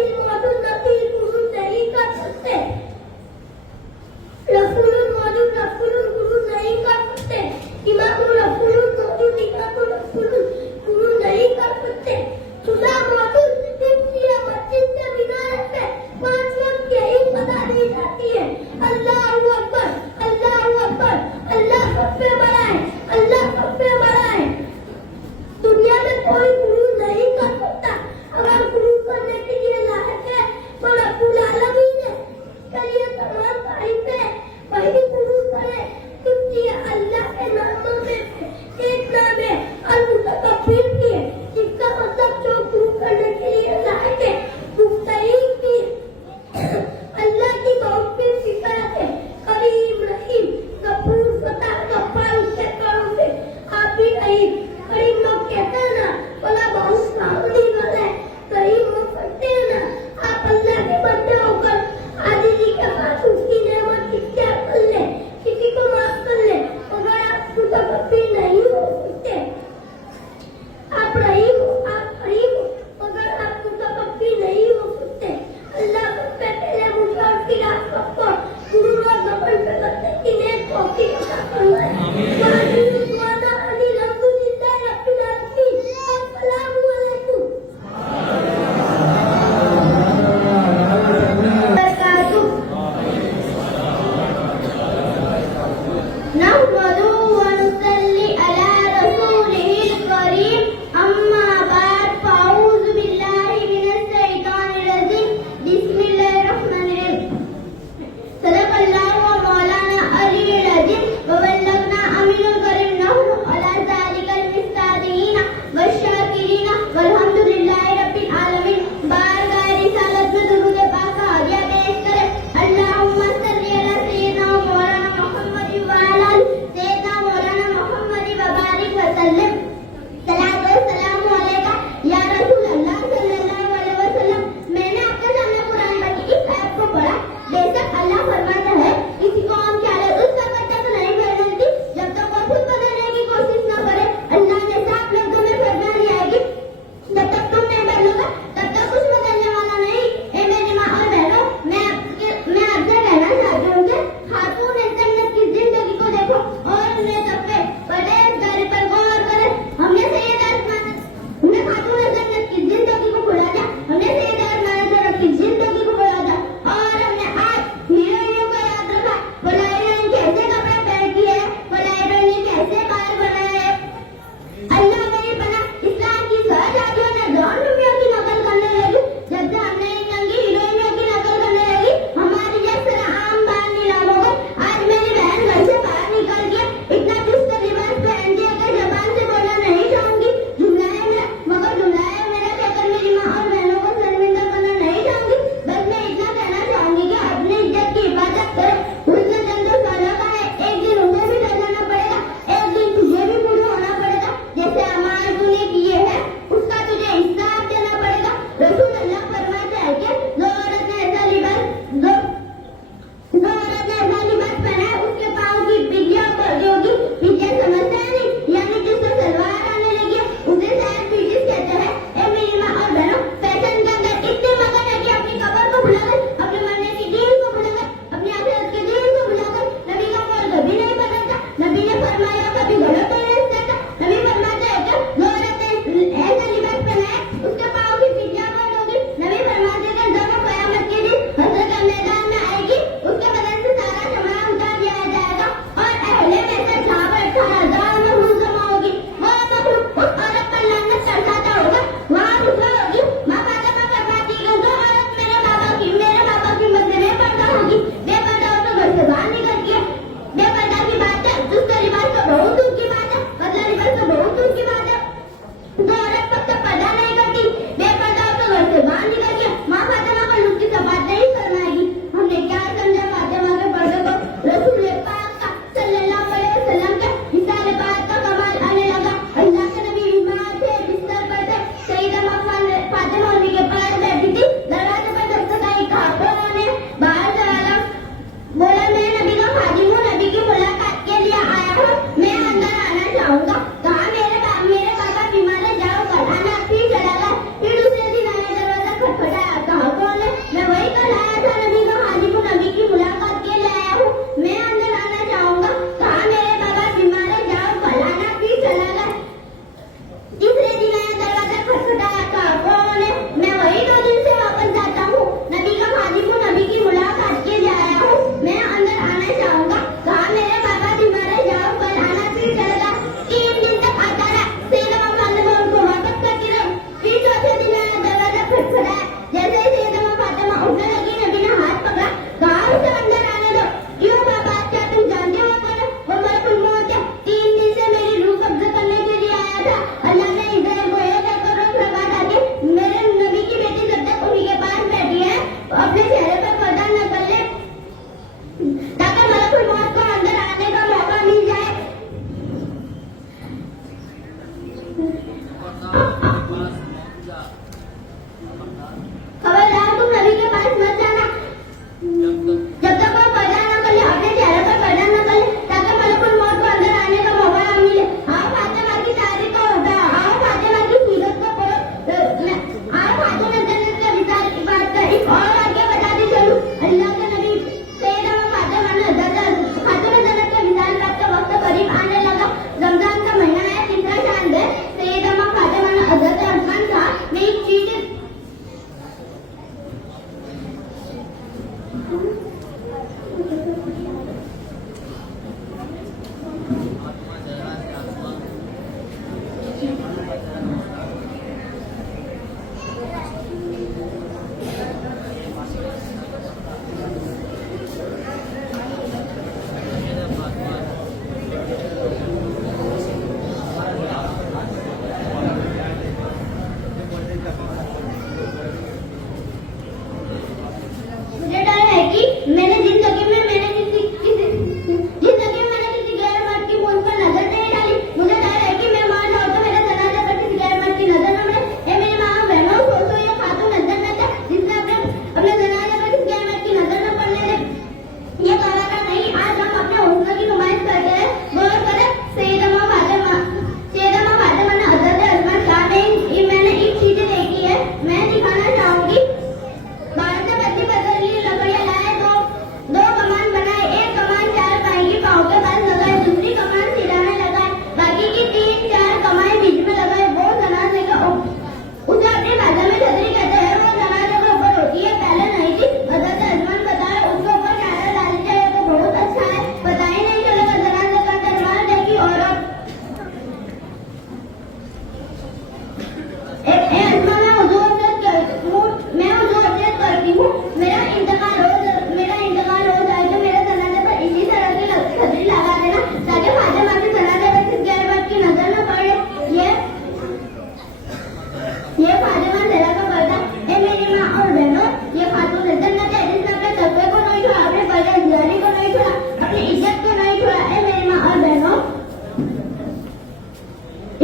ये फातिमा ज़हरा का पर्दा, ए मेरी माँ और बहनों, ये खातून जन्नत है जिसने अपने तकवे को नहीं छोड़ा, अपने परहेज़गारी को नहीं छोड़ा, अपनी इज्जत को नहीं छोड़ा। ए मेरी माँ और बहनों,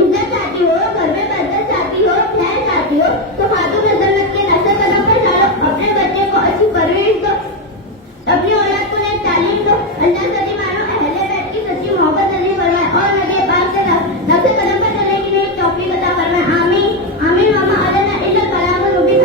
इज्जत चाहती हो, घर में बरकत चाहती हो, खैर चाहती हो, तो खातून जन्नत के नक्शे कदम पर चलो। अपने बच्चे को अच्छी परवरिश दो, अपनी औलाद को नेक तालीम दो। अल्लाह सच्ची मानो, अहले बैत की सच्ची मोहब्बत नसीब फरमाए और नबी पाक के नक्शे कदम पर चलने की नेक तौफीक अता फरमाए। आमीन आमीन। वमा अलैना इल्ला बलागुल मुबीन।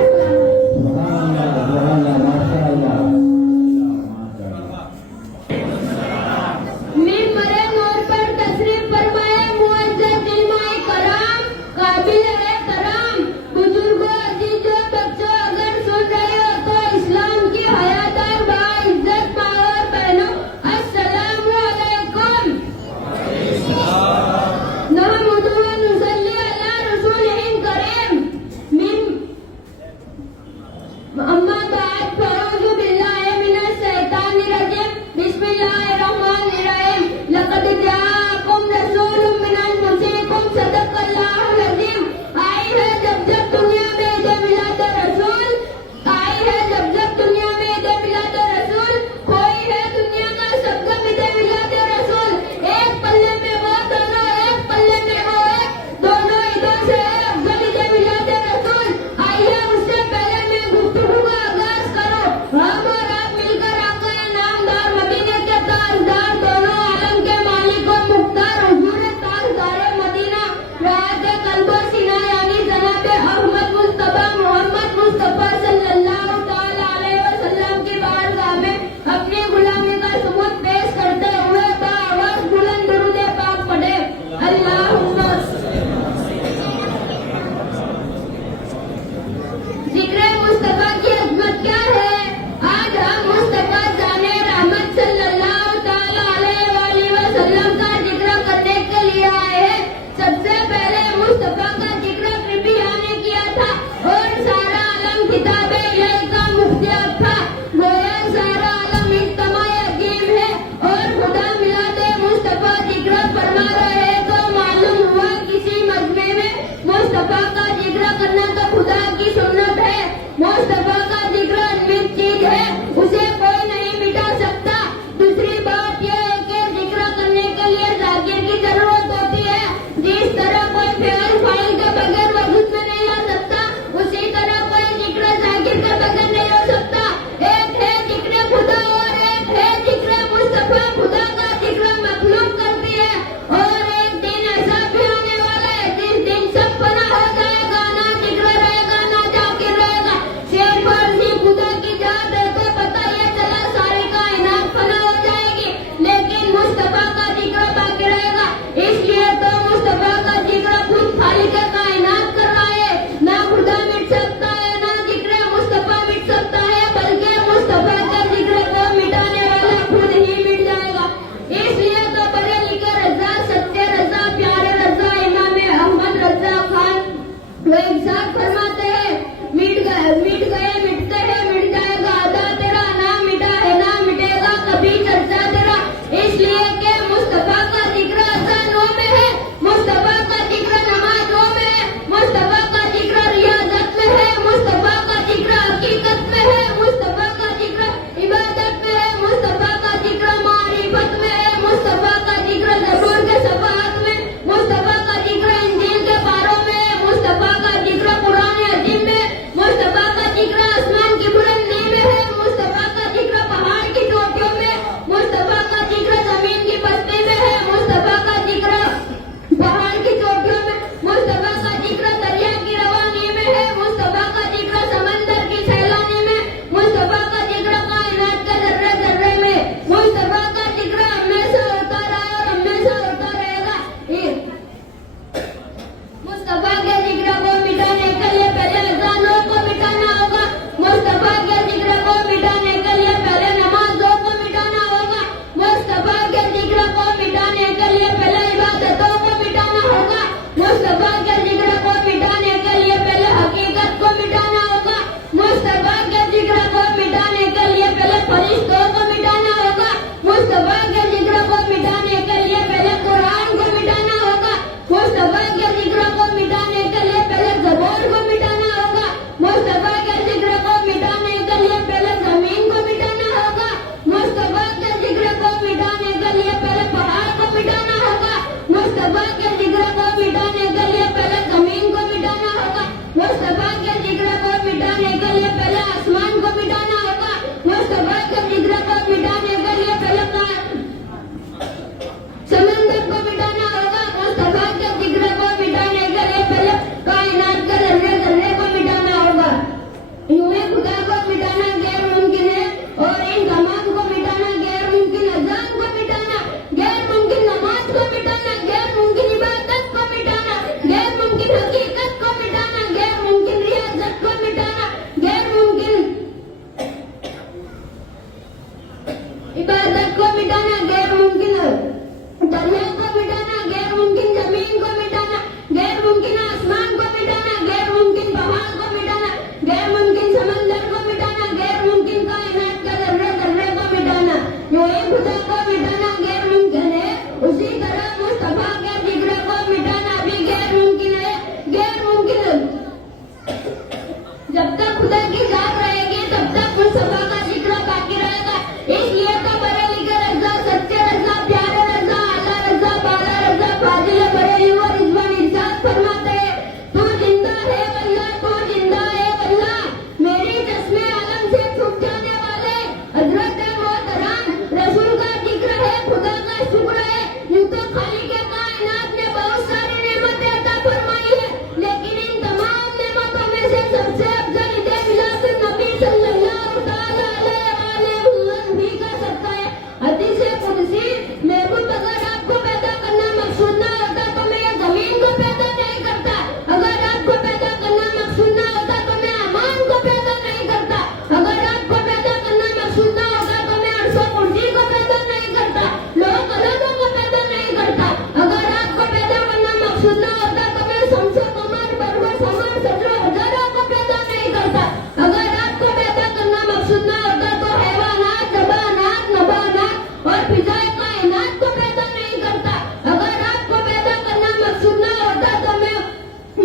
मिंबरे नूर पर तशरीफ फरमाए मुअज्जज इल्माए कराम, काबिल है कराम, बुजुर्गों अजीजों बच्चों, अगर सुन रहे हो तो इस्लाम की हयादार बाइज्जत माँ और बहनों, अस्सलामु अलैकुम। नहमदुहु व नुसल्ली अला रसूलिहिल करीम। अम्मा बाद फऊज़ु बिल्लाहि मिनश शैतानिर रजीम। बिस्मिल्लाहिर्रहमानिर्रहीम। लक़द जाअकुम रसूलुम मिन अनफुसिकुम सदक़ल्लाहुल अज़ीम। आई है जब जब दुनिया में ईद मिलाद रसूल, आई है जब जब दुनिया में ईद मिलाद रसूल, कोई है दुनिया का सबगम ईद मिलाद रसूल। एक पल्ले में वो दोनों, एक पल्ले में वो एक, दोनों ईदों से अफजल ईद मिलाद रसूल। आइए उससे पहले मैं गुफ्तगू का आगाज करूं। हम और आप मिलकर आका नामदार मदीने के ताजदार, दोनों आलम के मालिक और मुख्तार हुजूर ताजदार मदीना, राहत कल्बो सीना यानी जनाब अहमद मुस्तफा मोहम्मद मुस्तफा सल्लल्लाहु तआला अलैहि वसल्लम की बारगाह में अपनी गुलामी का सबूत पेश करते हुए बाआवाज़ बुलंद दुरूद पाक पढ़े। अल्लाहुम्मा जिक्र मुस्तफा की अजमत क्या है? आज हम मुस्तफा जाने रहमत सल्लल्लाहु तआला अलैहि वसल्लम का जिक्र करने के लिए आए हैं। सबसे पहले मुस्तफा का जिक्र नबिया ने किया था और सारा आलम किताबे इलाही का मुख्तियार था। गोया सारा आलम इज्तिमाई अजीम है और खुदा मिलादे मुस्तफा जिक्र फरमा रहे हैं तो मालूम हुआ किसी मजमे में मुस्तफा का जिक्र करना तो खुदा की सुन्नत है। मुस्तफा का जिक्र अनमित चीज है, उसे कोई नहीं मिटा सकता। दूसरी बात यह है कि जिक्र करने के लिए जाकिर की जरूरत होती है। जिस तरह कोई फेल फाइल के बगैर वजूद में नहीं आ सकता, उसी तरह कोई जिक्र जाकिर के बगैर नहीं हो सकता। एक है जिक्र खुदा और एक है जिक्र मुस्तफा। खुदा का जिक्र मखलूक करती है और एक दिन ऐसा भी होने वाला है जिस दिन सब फना हो जाएगा, ना जिक्र रहेगा ना जाकिर रहेगा। शेर फारसी खुदा की जात है तो पता ये चला सारी कायनात फना हो जाएगी, लेकिन मुस्तफा का जिक्र बाकी रहेगा। इसलिए तो मुस्तफा का जिक्र खुद खालिक कायनात कर रहा है। ना खुदा मिट सकता है ना जिक्र मुस्तफा मिट सकता है, बल्कि मुस्तफा के जिक्र को मिटाने वाला खुद ही मिट जाएगा। इसलिए तो बड़े लिखे रजा, सच्चे रजा, प्यारे रजा इमाम अहमद रजा खान वो इरशाद फरमाते हैं, मिट गए मिटते हैं मिट जाएगा अदा तेरा, ना मिटा है ना मिटेगा कभी चर्चा तेरा। इसलिए के मुस्तफा का जिक्र अज़ानों में है, मुस्तफा का जिक्र नमाजों में है, मुस्तफा का जिक्र रियाजत में है, मुस्तफा का जिक्र हकीकत में है, मुस्तफा का जिक्र इबादत में है, मुस्तफा का जिक्र मारिफत में है, मुस्तफा का जिक्र ज़बूर के सफ़हात में, मुस्तफा का जिक्र इंजील के पारों में है, मुस्तफा का जिक्र कुरान जब तक खुदा की जात रहेगी तब तक उन सभा का जिक्र बाकी रहेगा। इसलिए तो बड़े लिखे रजा, सच्चे रजा, प्यारे रजा, आला रजा, बाला रजा, फाजिल बरेली और रिजवान इरशाद फरमाते हैं, तू जिंदा है वल्लाह, तू जिंदा है वल्लाह। मेरी चश्मे आलम से छुप जाने वाले हजरत मोहतरम रसूल का जिक्र है, खुदा का शुक्र है। यूं तो खाली के कायनात ने बहुत सारी नेमतें अता फरमाई है, लेकिन इन तमाम नेमतों में से सबसे अफजल ईद मिलाद नबी सल्लल्लाहु तआला अलैहि वसल्लम ही का सदका है। हदीस कुदसी, महबूब अगर आपको पैदा करना मकसूद ना होता तो मैं ये जमीन को पैदा नहीं करता, अगर आपको पैदा करना मकसूद ना होता तो मैं आसमान को पैदा नहीं करता, अगर आपको पैदा करना मकसूद ना होता तो मैं अर्शो कुर्सी को पैदा नहीं करता, लोह कलमों को पैदा नहीं करता, अगर आपको पैदा करना मकसूद ना होता तो मैं शम्स कमर बरवश समर सजरो हजारों को पैदा नहीं करता, अगर आपको पैदा करना मकसूद ना होता तो हैवानात, जबानात, नबानात और फिजाए कायनात को पैदा नहीं करता, अगर आपको पैदा करना मकसूद ना होता तो मैं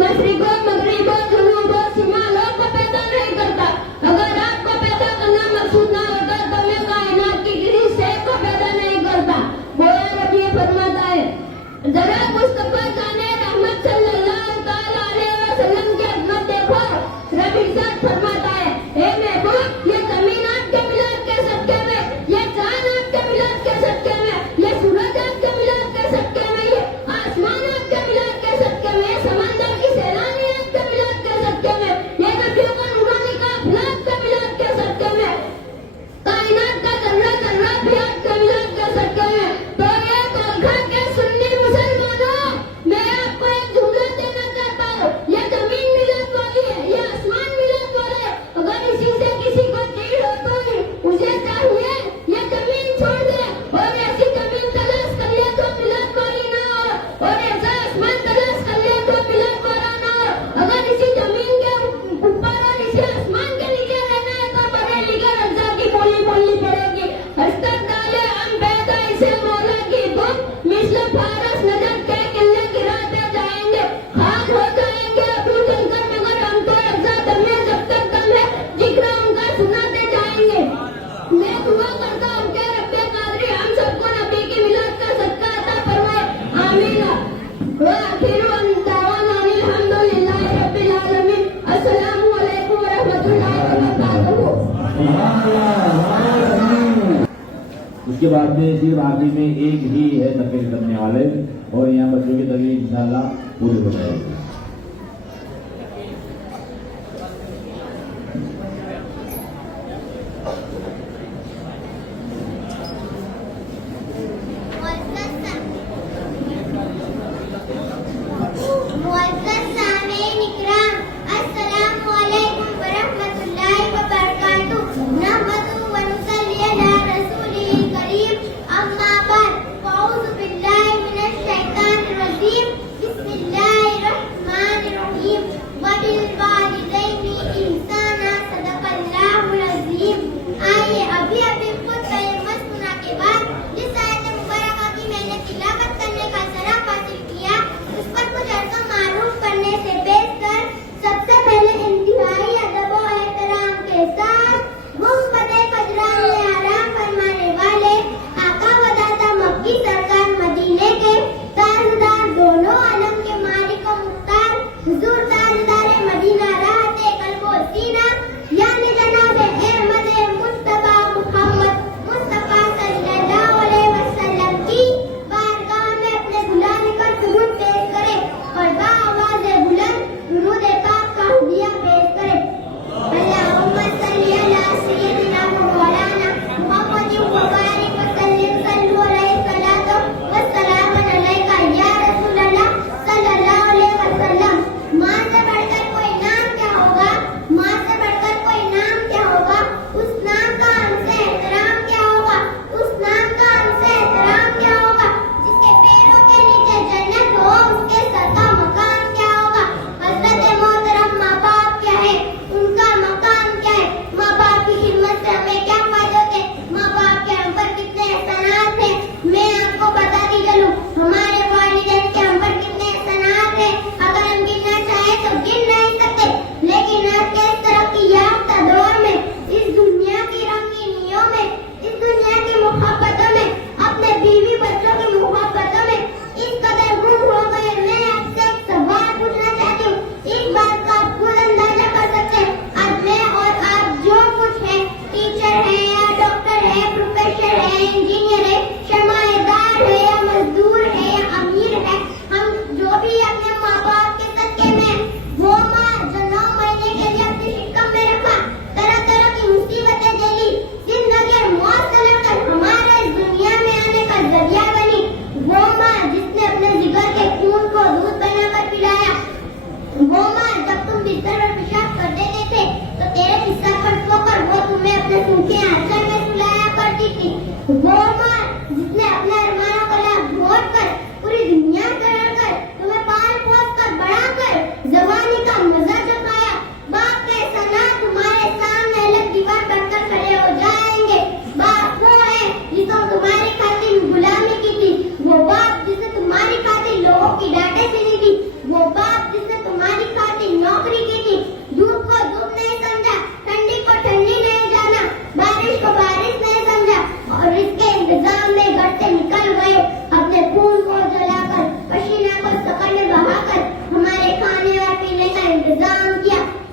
मशरिको मगरिबो जुनूबो शिमालो को पैदा नहीं करता, अगर आपको पैदा करना मकसूद ना होता तो मैं कायनात की किसी शे को पैदा नहीं करता। गोया रब ये फरमाता है, जरा मुस्तफा जाने रहमत सल्लल्लाहु तआला अलैहि वसल्लम की अज़मत देखो। रब इरशाद फरमाता है, हे महबूब, ये जमीन आपके मिलाद के सदके में, ये चांद आपके मिलाद के सदके में, ये सूरज आपके मिलाद के सदके में, ये आसमान आपके मिलाद के सदके में, ये समंदर की सैलानी आपके मिलाद के सदके में, ये नबियों का नूरानी का अफलाक के मिलाद के सदके में, कायनात का जर्रा जर्रा भी आपके मिलाद के सदके में। तो ये तलखा के सुन्नी मुसलमानों, मैं आपको एक जुमला देना चाहता हूँ, ये जमीन मिलाद वाली है, ये आसमान मिलाद वाला है। अगर इसी से किसी को चीड़ हो तो उसे चाहिए ये जमीन छोड़ दे और ऐसी जमीन तलाश कर ले जो मिलाद वाली ना हो, और ऐसा आसमान तलाश कर ले जो मिलाद वाला ना हो। अगर इसी जमीन के ऊपर और इसी आसमान के नीचे रहना है तो बड़े लिखे रजा की बोली बोलनी पड़ेगी। हस्तक डाले हम पैदा इसे मौला की बुक, मिस्ल फारस नजर के किले गिराते जाएंगे, खाक हो जाएंगे अबू जलकर, मगर हमको रजा दमे जब तक दम है, जिक्र उनका सुनाते जाएंगे। मैं दुआ करता हूँ कि रब्बे कादरी हम सबको नबी की मिलाद का सदका अता फरमाए, आमीन। व आखिरु दावाना अल्हम्दुलिल्लाहि रब्बिल आलमीन। अस्सलामु अलैकुम व रहमतुल्लाहि व बरकातुहू। उसके बाद में सिर्फ आखिर में एक ही है तकरीर करने वाले, और यहाँ बच्चों की तकरीर इंशाल्लाह पूरी हो जाएगी। मुअज़्ज़ज़ सामीईन इकराम, अस्सलामु अलैकुम व रहमतुल्लाहि व बरकातुहू। नहमदुहु व नुसल्ली अला रसूलिल करीम, अम्मा बाद, फ़अऊज़ु बिल्लाहि मिनश शैतानिर रजीम, बिस्मिल्लाहिर रहमानिर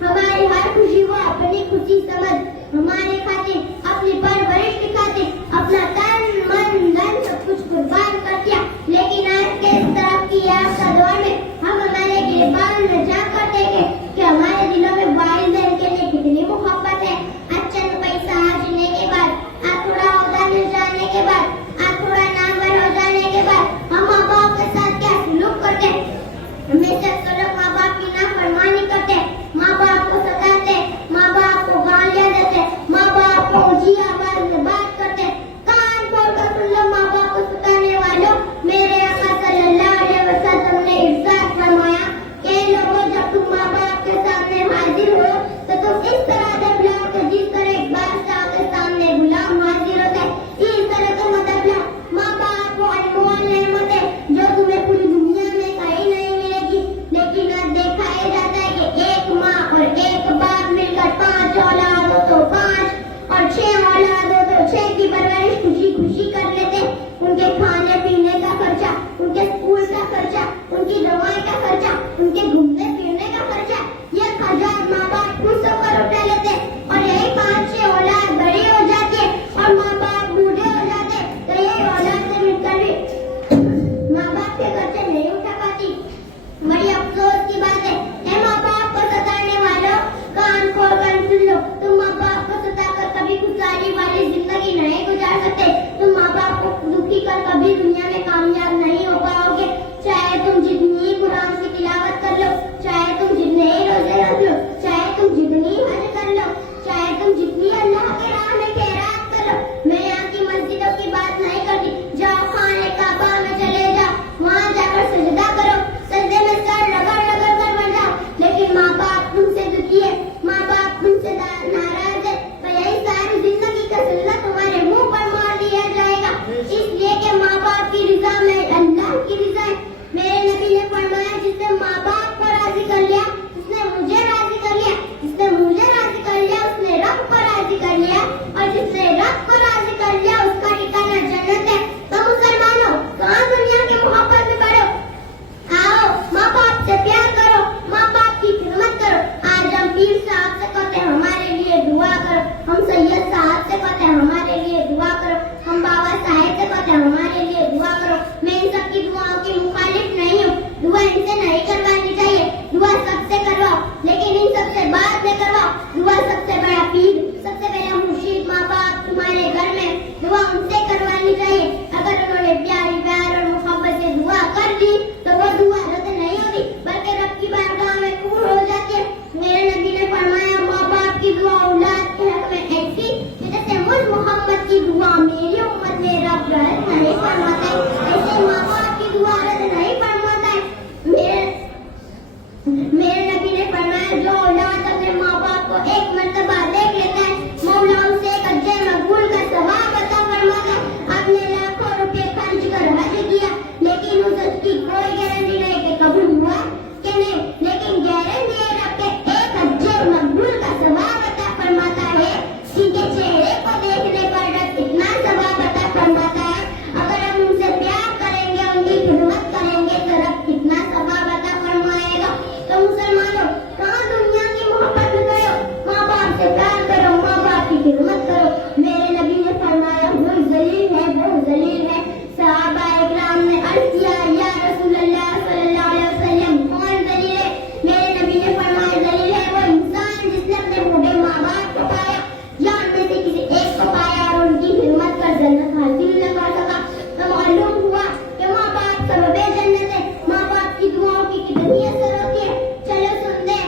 हमारी हर खुशी वो अपनी खुशी समझ, हमारे खातिर अपनी परवरिश की खातिर अपना तन मन धन सब कुछ कुर्बान कर दिया। लेकिन आज के इस तरफ की यात्रा दौर में हम हमारे गिरबान में जाकर देखें कि हमारे दिलों में वालिदैन के लिए कितनी मोहब्बत है। आज चंद पैसा हारने के बाद, आज थोड़ा औहदा मिल जाने के बाद, आज थोड़ा नामवर हो जाने के बाद हम माँ बाप के साथ क्या सलूक करते हैं। हमेशा लोग माँ बाप की नाफरमानी करते, माँ बाप को सताते, माँ बाप को गालियाँ देते, माँ बाप को ऊंची आवाज में बात करते। कान खोलकर सुन लो माँ बाप को सताने वालों, मेरे आका सल्लल्लाहु अलैहि वसल्लम ने इरशाद फरमाया कि लोगों जब तुम माँ बाप के सामने हाजिर हो तो तुम इस तरह से बुलाओ कि जिस तरह एक बादशाह के सामने गुलाम हाजिर होता है। इस तरह का मतलब माँ बाप को अनमोल नेमत है जो तुम्हें पूरी दुनिया में कहीं नहीं मिलेगी। लेकिन आज देखा ही जाता है कि एक माँ और एक बाप मिलकर 5 औलाद हो तो 5 और 6 औलाद हो तो 6 की परवरिश खुशी खुशी कर लेते। उनके खाने पीने का खर्चा, उनके स्कूल का खर्चा, उनकी दवाई का खर्चा, उनके घूमने फिरने का खर्चा, ये खर्चा माँ बाप खुद होकर उठा लेते। और यही 5-6 औलाद बड़ी हो जाती है और माँ बाप बूढ़े हो जाते तो ये औलाद से मिलकर भी माँ बाप के खर्चे नहीं उठा पाती। बड़ी अफसोस की बात है। माँ बाप को सताने वालों, कान खोलकर सुन लो, तुम माँ बाप को सताकर कभी खुशहाली वाली जिंदगी नहीं गुजार सकते। तुम माँ बाप को दुखी कर कभी दुनिया में कामयाब नहीं हो पाओगे। चाहे तुम जितनी कुरान की तिलावत कर लो, चाहे तुम जितने ही रोजे रख लो, चाहे तुम जितनी हज कर लो, चाहे तुम जितनी अल्लाह के राह में खैरात कर लो। मैं यहाँ की मस्जिदों की बात नहीं करती, जाओ खाने काबा में चले जाओ, वहाँ जाकर सजदा करो, सजदे में सर रगड़ रगड़ कर मर जाओ। लेकिन माँ बाप तुमसे दुखी है, माँ बाप तुमसे नाराज है तो यही सारी जिंदगी का सिल्ला तुम्हारे मुंह पर मार दिया जाएगा। इसलिए कि माँ बाप की रिजा में अल्लाह की रिजा है। मेरे नबी ने फरमाया जिसने माँ बाप को राजी कर लिया उसने मुझे राजी कर लिया, जिसने मुझे राजी कर लिया उसने रब को राजी कर लिया, और जिसने रब को राजी कर लिया उसका ठिकाना जन्नत है। तो मुसलमानों, कहाँ दुनिया की मोहब्बत में पड़ो, आओ माँ बाप से प्यार करो, माँ बाप की खिदमत करो। आज हम पीर साहब से कहते हैं हमारे लिए दुआ करो, हम सैयद साहब से कहते हैं हमारे लिए दुआ करो, हम बाबा साहेब से कहते हैं हमारे लिए दुआ करो। मैं इन सबकी दुआओं की मुखालिफ नहीं हूँ, दुआ इनसे नहीं करवानी चाहिए, दुआ सबसे करवाओ, लेकिन इन सबसे बाद में करवाओ। दुआ सबसे बड़ा पीर, सबसे बड़ा मुर्शिद माँ बाप तुम्हारे घर में, दुआ उनसे करवानी चाहिए। अगर उन्होंने प्यारी प्यार और मोहब्बत से दुआ कर दी तो वो दुआ रद्द नहीं होती बल्कि रब की बारगाह में कबूल हो जाती है। मेरे नबी ने फरमाया माँ बाप की दुआ औलाद के हक में ऐसी जैसे मुझ मोहम्मद की दुआ मेरी उम्मत में रब रद्द नहीं फरमाता है, ऐसे माँ बाप की दुआ रद्द नहीं फरमाता है। मेरे नबी ने फरमाया जो औलाद अपने माँ बाप को एक मर्तबा देख लेता है मौला उसे एक अज्र मकबूल का सवाब अता फरमाता है। आपने लाखों रुपए खर्च कर हज किया लेकिन उसकी कोई गारंटी नहीं कि कबूल हुआ कि नहीं, लेकिन गारंटी है रब के एक अज्र मकबूल का सवाब अता फरमाता है। जिनके चेहरे को देखने पर रब कितना सवाब अता फरमाता है। अगर हम उनसे प्यार करेंगे, उनकी खिदमत करेंगे तो रब कितना सवाब अता फरमाएगा। तो मुसलमानों, कहाँ दुनिया की मोहब्बत में करो, माँ बाप से प्यार करो, माँ बाप की खिदमत करो। मेरे नबी ने फरमाया वो जलील है, वो जलील है। सहाबा इकराम ने अर्ज किया या रसूलल्लाह सल्लल्लाहु अलैहि वसल्लम कौन जलील है? मेरे नबी ने फरमाया जलील है वो इंसान जिसने अपने बूढ़े माँ बाप को पाया या उनमें से किसी एक को पाया और उनकी खिदमत कर जन्नत हासिल न कर सका। तो मालूम हुआ कि माँ बाप सबबे जन्नत है। माँ बाप की दुआओं की कितनी असर होती है। चलो सुन दे,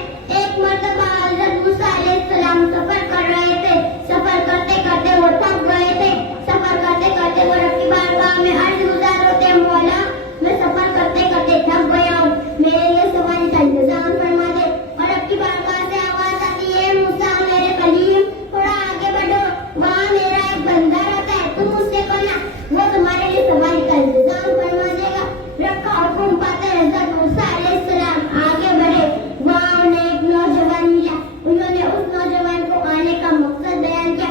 एक मर्तबा हज़रत मूसा अलैहिस्सलाम सफर कर रहे थे। सफर करते करते वो थक गए थे। सफर करते करते वो रब की बारगाह में अर्ज गुजार होते, मौला मैं सफर करते करते थक गया हूँ, मेरे लिए सवारी का इंतजाम फरमा दे। और रब की बारगाह से आवाज आती है मूसा मेरे कलीम थोड़ा आगे बढ़ो, वहाँ मेरा एक बंदा रहता है, तुम उससे कहना वो तुम्हारे लिए सवारी का इंतजाम फरमा देगा। रब का हुक्म पाते हज़रत मूसा अलैहिस्सलाम आगे बढ़े। वहाँ उन्हें एक नौजवान मिला। उन्होंने उस नौजवान को आने का मकसद बयान किया।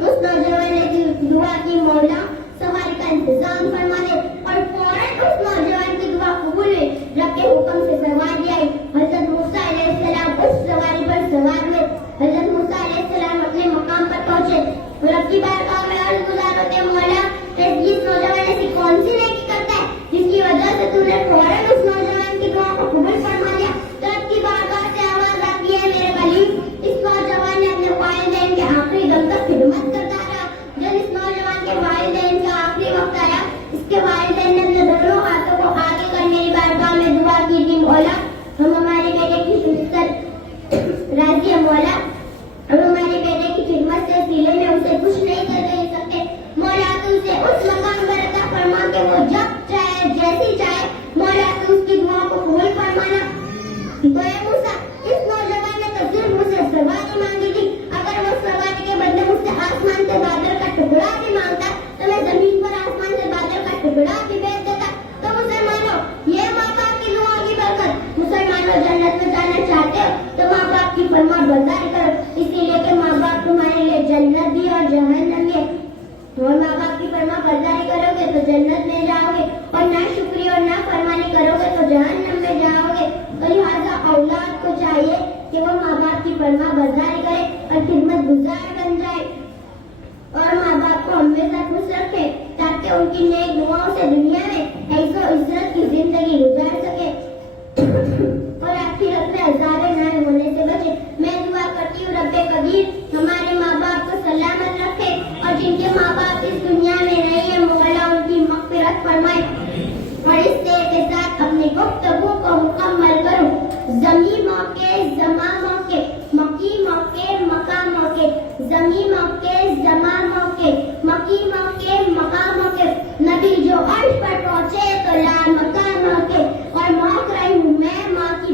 उस नौजवान ने दुआ की मौला सवारी का इंतजाम फरमा दे, और फौरन उस नौजवान की दुआ कबूल हुई। रब के हुक्म से सवारी आई। हज़रत मूसा अलैहिस्सलाम उस सवारी सवार में हजरत मूसा अलैहिस्सलाम अपने मकाम पर पहुंचे। रब की बारगाह में अर्ज गुजार होते हैं, मौला इस नौजवान ऐसी कौन सी नेकी करता है जिसकी वजह से तूने फौरन उस नौजवान की दुआ को कबूल फरमा लिया। तो रब की बारगाह से आवाज आती है, मेरे कलीम इस नौजवान ने अपने वालिदैन के आखिरी दम तक खिदमत करता रहा। जब इस नौजवान के वालिदैन का आखिरी वक्त आया, इसके वालिदैन ने अपने दोनों हाथों को आगे कर मेरी बारगाह में दुआ की थी, मौला हम हमारे बेटे की खिदमत राजी है, मौला हम हमारे बेटे की खिदमत से सिले में उसे कुछ नहीं कर सकते। मौला तू उसे उस मकाम पर अता फरमा के वो जब चाहे जैसी चाहे, मौला तू उसकी दुआ को कबूल फरमाना। तो ऐ मूसा इस नौजवान ने तो सिर्फ मुझसे सवारी मांगी थी, अगर वो सवारी के बदले मुझसे आसमान से बादल का टुकड़ा भी मांगता तो मैं जमीन पर आसमान से बादल का टुकड़ा भी भेज देता। तो मुसलमानों ये माँ बाप की दुआ की बरकत, मुसलमानों जन्नत में जाना चाहते हो तो माँ बाप की फरमा बरदारी करो, इसीलिए कि माँ बाप तुम्हारे लिए जन्नत भी और जहन्नम भी है। और माँ बाप की फरमा बरदारी करोगे तो जन्नत में जाओगे और ना शुक्रिया और ना फरमानी करोगे तो जहन्नम में जाओगे। तो लिहाजा औलाद को चाहिए कि वो माँ बाप की फरमा बरदारी करे और खिदमत गुजार बन जाए और माँ बाप को हमेशा खुश रखे ताकि उनकी नेक दुआओं से दुनिया में ऐसो इज्जत की जिंदगी गुजार सके और आखिरत में अज़ाब ना होने से बचे। मैं दुआ करती हूँ रब्बे कबीर हमारे माँ बाप को सलामत रखे और जिनके माँ बाप इस दुनिया में नहीं है मौला उनकी मग़फ़िरत फरमाए। और इससे के साथ अपनी गुफ्तगू को मुकम्मल करूँ। ज़मी मौके ज़मा मौके मकी मौके मका मौके ज़मी मौके ज़मा मौके मकी मौके मका मौके नबी जो अर्श पर पहुँचे तो ला मका मौके और मौक रही हूँ मैं माँ की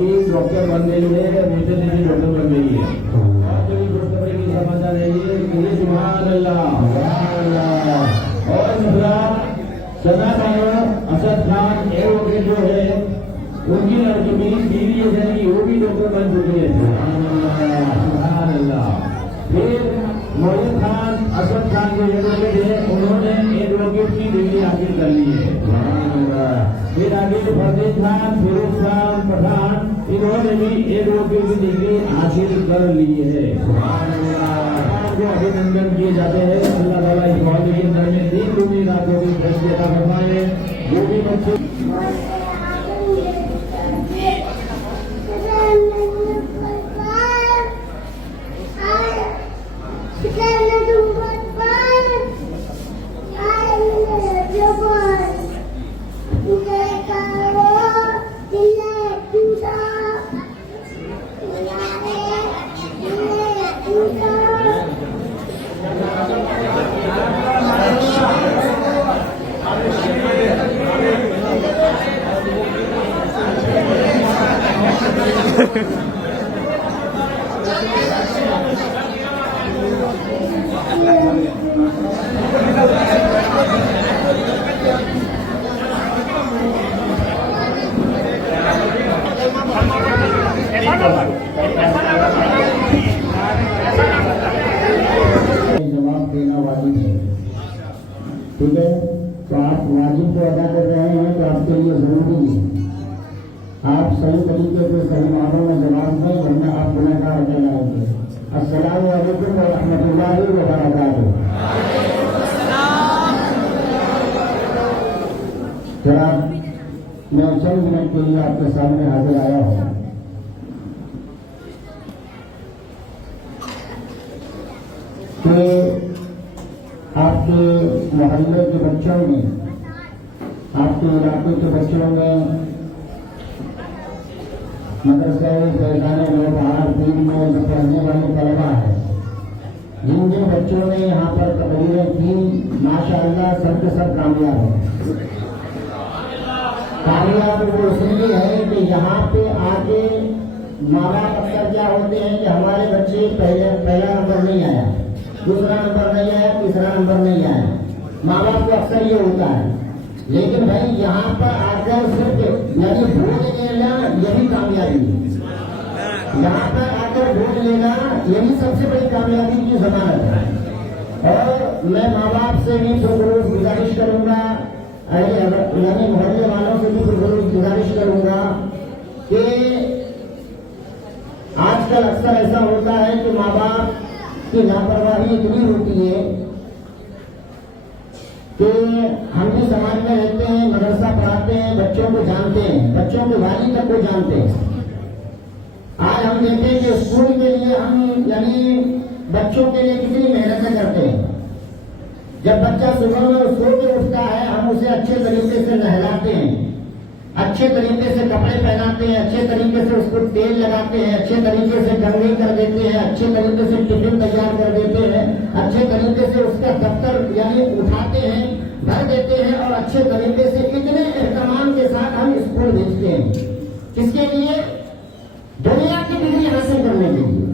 लड़की डॉक्टर बन गई है, मुझसे दीदी डॉक्टर बन गई है। और जो खुशखबरी की समाचार है ये सुभान अल्लाह। और दूसरा सना साहब असद खान एडवोकेट जो है उनकी लड़की मेरी बीवी है यानी वो भी डॉक्टर बन चुके हैं। सुभान अल्लाह। फिर मोहित खान असद खान जो एडवोकेट है उन्होंने एडवोकेट की डिग्री हासिल कर ली है। फिर आगे फरदेश खान, फिरोज खान पठान इन्होंने भी एडवोकेट की डिग्री हासिल कर ली है। जो अभिनंदन किए जाते हैं। अल्लाह ताला इस मौके के अंदर में दिन दूनी रातों की फैसले का फरमाए। जो भी बच्चे जवाब देना वाजिब है। ठीक है, तो आप वाजिब को अदा कर रहे हैं तो आपके लिए जरूरी है आप सही तरीके से सही मानों में जवाब दें, वरना आप गुनहगार कहलाएंगे। अस्सलामु अलैकुम व रहमतुल्लाहि व बरकातुहू। जनाब, मैं चंद मिनट के लिए आपके सामने हाजिर आया हूँ। कि आपके मोहल्ले के बच्चों में, आपके इलाके के बच्चों में मदरसा फैजाने व्यवहार पीर में जो पढ़ने वाले तलबा है, जिन जिन बच्चों ने यहाँ पर तकरीरें की माशाअल्लाह सबके सब कामयाब हैं। कामयाब वो इसलिए है कि यहाँ पे आके माँ बाप अक्सर क्या होते हैं कि हमारे बच्चे पहला नंबर नहीं आया, दूसरा नंबर नहीं आया, तीसरा नंबर नहीं आया। माँ बाप को अक्सर ये होता है। लेकिन भाई यहाँ पर आकर सिर्फ यानी भोज लेना यही कामयाबी है। यहाँ पर आकर भोज लेना यही सबसे बड़ी कामयाबी की जमानत है। और मैं माँ बाप से भी तो गुजारिश करूंगा, यानी मोहल्ले वालों से भी गुजारिश करूंगा कि आजकल अक्सर ऐसा होता है कि माँ बाप की लापरवाही इतनी होती है कि हम भी समाज में रहते हैं, मदरसा पढ़ाते हैं, बच्चों को जानते हैं, बच्चों के वाली तक को जानते हैं। आज हम देखते हैं कि स्कूल के लिए हम यानी बच्चों के लिए कितनी मेहनतें करते हैं। जब बच्चा सुबह में सो के उठता है हम उसे अच्छे तरीके से नहलाते हैं, अच्छे तरीके से कपड़े पहनाते हैं, अच्छे तरीके से उसको तेल लगाते हैं, अच्छे तरीके से कंघी कर देते हैं, अच्छे तरीके से टिफिन तैयार कर देते हैं, अच्छे तरीके से उसका दफ्तर यानी उठाते हैं, भर देते हैं और अच्छे तरीके से इतने एहतमाम के साथ हम स्कूल भेजते हैं। किसके लिए? दुनिया की डिग्री हासिल करने के लिए।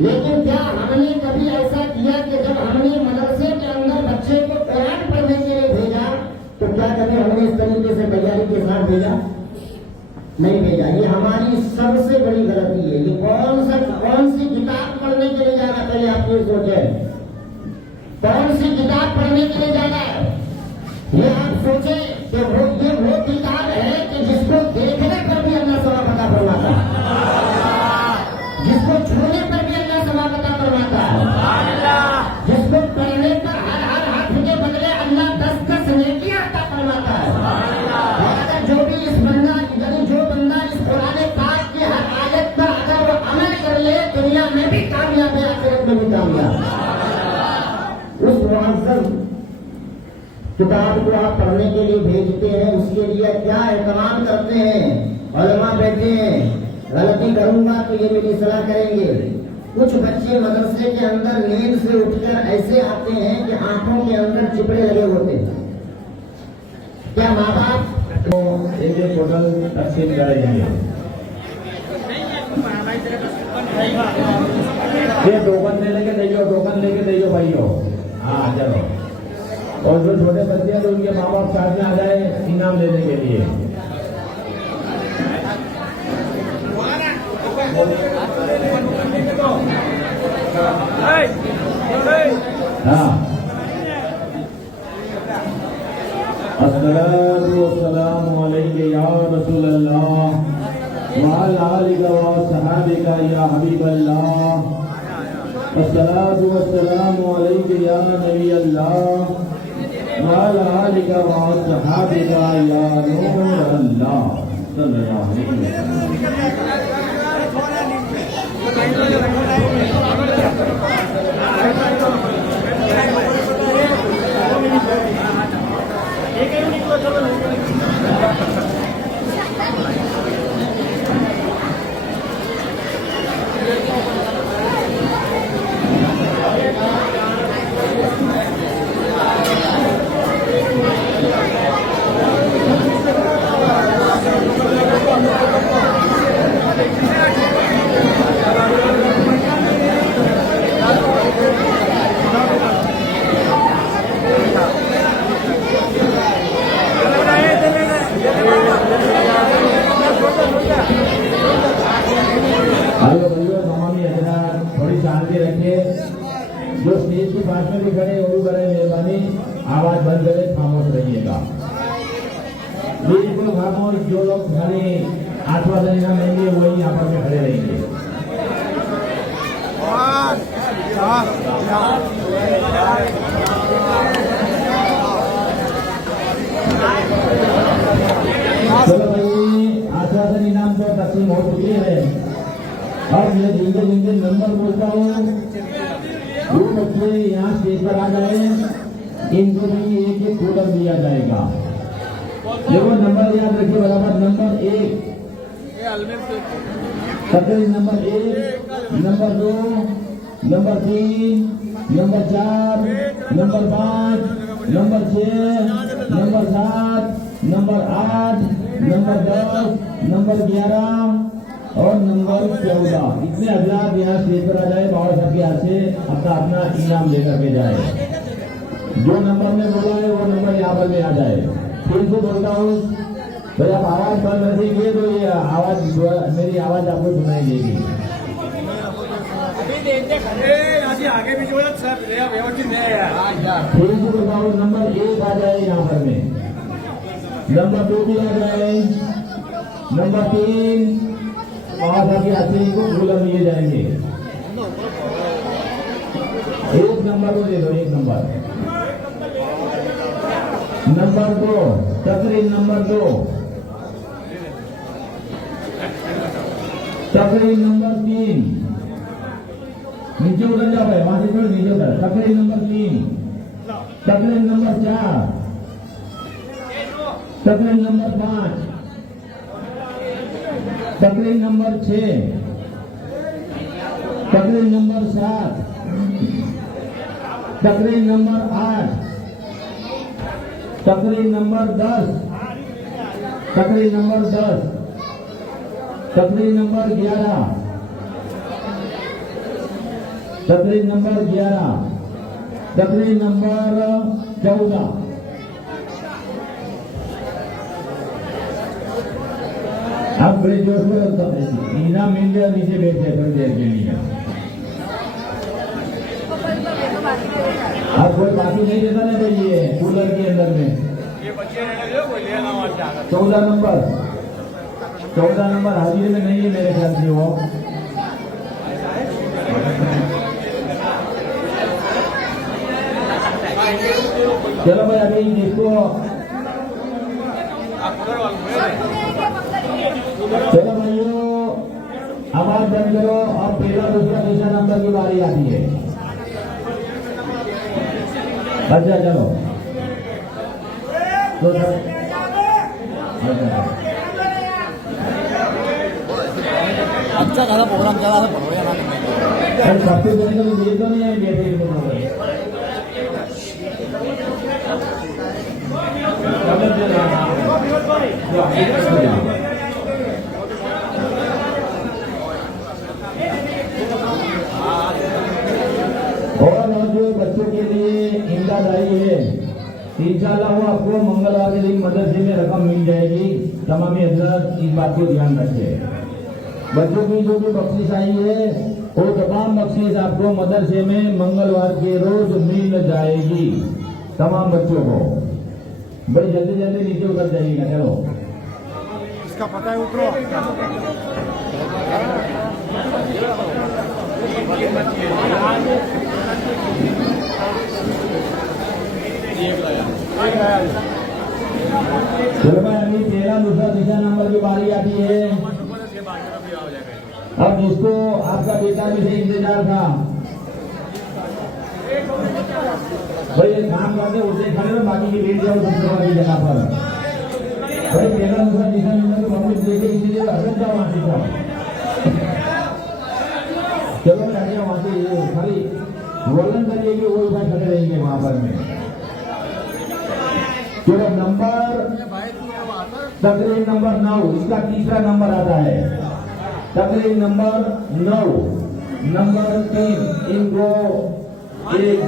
लेकिन क्या हमने कभी ऐसा किया कि जब हमने मदरसे के अंदर बच्चे को कुरान पढ़ने के लिए भेजा तो क्या कभी हमने इस तरीके से तैयारी के साथ भेजा? नहीं भेजा। ये हमारी सबसे बड़ी गलती है। ये कौन सी किताब पढ़ने के लिए जाना, पहले आप ये सोचे कौन सी किताब पढ़ने के लिए जाना है। ये आप सोचे कि वो किताब है कि जिसको देखने पर भी अल्लाह सवाब अता फरमाता है, जिसको छूने पर भी अल्लाह सवाब अता फरमाता है, जिसको पढ़ने पर हर हाथ के बदले अल्लाह 10 नेकियां अता फरमाता है। और जो भी इस बंदा यानी जो बंदा इस कुरान पाक की हर आयत पर अगर वो अमल कर ले दुनिया में भी कामयाब है, आखिरत में भी कामयाब। उस मुअज़्ज़ज़ किताब को आप पढ़ने के लिए भेजते हैं, उसके लिए क्या एहतमाम करते हैं। उलमा बैठे हैं, गलती करूंगा तो ये मेरी सलाह करेंगे। कुछ बच्चे मदरसे के अंदर नींद से उठकर ऐसे आते हैं कि आंखों के अंदर चिपड़े लगे होते हैं। क्या माँ बाप एक टोटल तकसीम करेंगे ये टोकन लेके दे भाइयों। हाँ चलो। और जो छोटे बच्चे हैं तो उनके माँ बाप साथ में आ जाए इनाम लेने के लिए। हाँ अस्सलातु वस्सलामु अलैका या रसूल अल्लाह व अला आलिका व सहाबिका या हबीब अल्लाह। अस्सलातु वस्सलामु अलैका या नबी अल्लाह व अला आलिका व सहाबिका या नूर अल्लाह सल्लल्लाहु अलैहि जो स्टेज के पास में भी खड़े वो भी बड़े मेहरबानी आवाज बंद करें, खामोश रहिएगा। बिल्कुल खामोश। जो लोग खाली आश्वासन इनाम लेंगे वही यहाँ पर खड़े रहेंगे। चलो भाई आश्वासन इनाम तो तकसीम हो चुकी है। अब मैं जिनके नंबर बोलता हूँ जो बच्चे यहाँ स्टेज पर आ जाए इनको भी एक एक कूलर दिया जाएगा। देखो नंबर याद रखिए बराबर। नंबर 1 तकरीर, number 1, number 2, number 3, number 4, number 5, number 6, number 7, number 8, number 10, number 11 और नंबर 14। इतने हजरात यहाँ स्टेज पर आ जाए, बाबा साहब के हाथ से अपना अपना इनाम लेकर के जाए। जो नंबर में बोला है वो नंबर यहाँ पर में आ जाए। फिर से बोलता हूँ भाई आप आवाज बंद रखेंगे तो ये आवाज मेरी आवाज आपको सुनाई देगी। आगे भी सर व्यवस्थित फिर से बोलता हूँ नंबर 1 आ जाए यहाँ पर में, नंबर 2 भी आ जाए, नंबर 3 बाबा साहब के हाथ से इनको कूलर लिए जाएंगे। एक नंबर को दे दो, एक नंबर। नंबर 2 तकरीर, नंबर 2 तकरीर, नंबर 3 नीचे उतर जाओ भाई, वहां से थोड़ी नीचे उतर। तकरीर नंबर 3, तकरीर नंबर 4, तकरीर नंबर 5, तकरीर नंबर 6, तकरीर नंबर 7, तकरीर नंबर 8, तकरीर नंबर 10, तकरीर नंबर 10, तकरीर नंबर 11, तकरीर नंबर 11, तकरीर नंबर 14। अब बड़े जोश में इनाम मिल गया, नीचे बैठ गए थोड़ी देर के लिए। अब कोई बाकी नहीं देता ना भाई, ये कूलर के अंदर में 14 नंबर हाजिर में नहीं है मेरे ख्याल से वो। चलो भाई अभी जिसको चलो भाइयों आवाज बंद करो और पहला दूसरा तीसरा नंबर की बारी आती है। अच्छा चलो तो अच्छा खासा प्रोग्राम चला था सबसे पहले तो ये तो नहीं है याद आई है, इंशाल्लाह वो आपको मंगलवार के दिन मदरसे में रकम मिल जाएगी। तमाम हजरत इस बात को ध्यान रखें। बच्चों की जो भी बख्शिश आई है वो तमाम बख्शिश आपको मदरसे में मंगलवार के रोज मिल जाएगी। तमाम बच्चों को बड़ी जल्दी जल्दी नीचे उतर जाइएगा। चलो इसका पता है उतरो। चलो भाई, अभी 13 दूसरा दिशा नंबर की बारी आती है। अब जिसको आपका बेटा भी से इंतजार था, भाई ये काम करके उसे खड़े हो, बाकी की लेट जाओ दूसरों की जगह पर। भाई 13 दूसरा दिशा नंबर की पब्लिक लेके इसीलिए हटक जाओ वहां से। चलो मैं हट जाओ वहां से, खाली वर्णन करिए कि वो इधर खड़े रहेंगे वहां पर में। चलो नंबर तकरीर नंबर 9, इसका तीसरा नंबर आता है। तकरीर नंबर 9, नंबर 3, इनको एक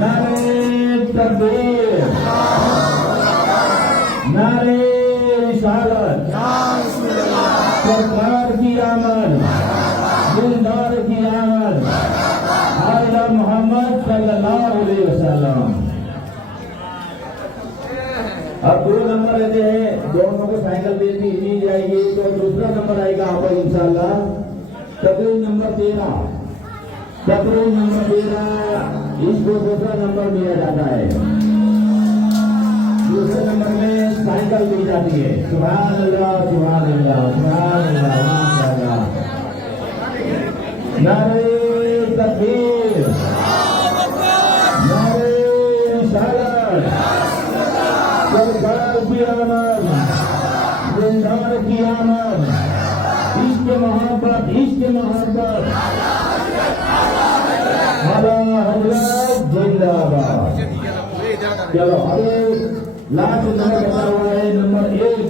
नारे तकबीर, नारे रिसालत, सरकार की आमद, दिलदार की आमद, आला मोहम्मद सल्लल्लाहु अलैहि वसल्लम। अब 2 नंबर लेते हैं, दोनों को साइकिल देती दी जाएगी। तो दूसरा नंबर आएगा आप इंशाल्लाह तकरीर नंबर 13। तकरीर नंबर 13 इसको दूसरा नंबर दिया जाता है। दूसरे नंबर में साइकिल दी जाती है। सुभान अल्लाह, सुभान अल्लाह, सुभान अल्लाह, माशाअल्लाह। नारे तकबीर, नारे रिसालत, सरकार की आमद, दिलदार की आमद, इश्क मोहब्बत, इश्क मोहब्बत, आला हजरत जिंदाबाद। चलो अभी लास्ट नंबर बता हुआ है, नंबर 1,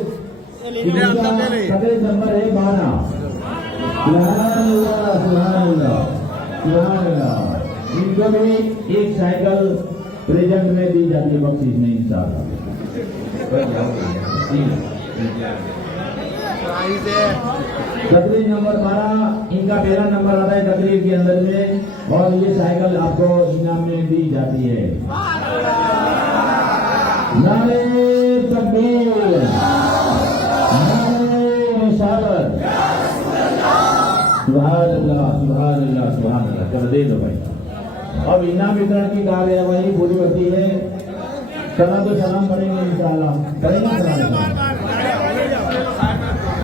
तकरीर नंबर है 12। सुभान अल्लाह, सुभान अल्लाह, सुभान अल्लाह। इनको भी एक साइकिल प्रेजेंट में दी जाती है बख्शीश में इंशाल्लाह। तकरीर नंबर 12, इनका पहला नंबर आता है तकरीर के अंदर में, और ये साइकिल आपको इनाम में दी जाती है। नारे तकबीर, नारे रिसालत, सुभान अल्लाह, सुभान अल्लाह, सुभान अल्लाह। चलो दे दो भाई। अब इनाम वितरण की कार्यवाही पूरी होती है। सलाम तो सलाम पढ़ेंगे इंशाल्लाह, पढ़ेंगे सलाम।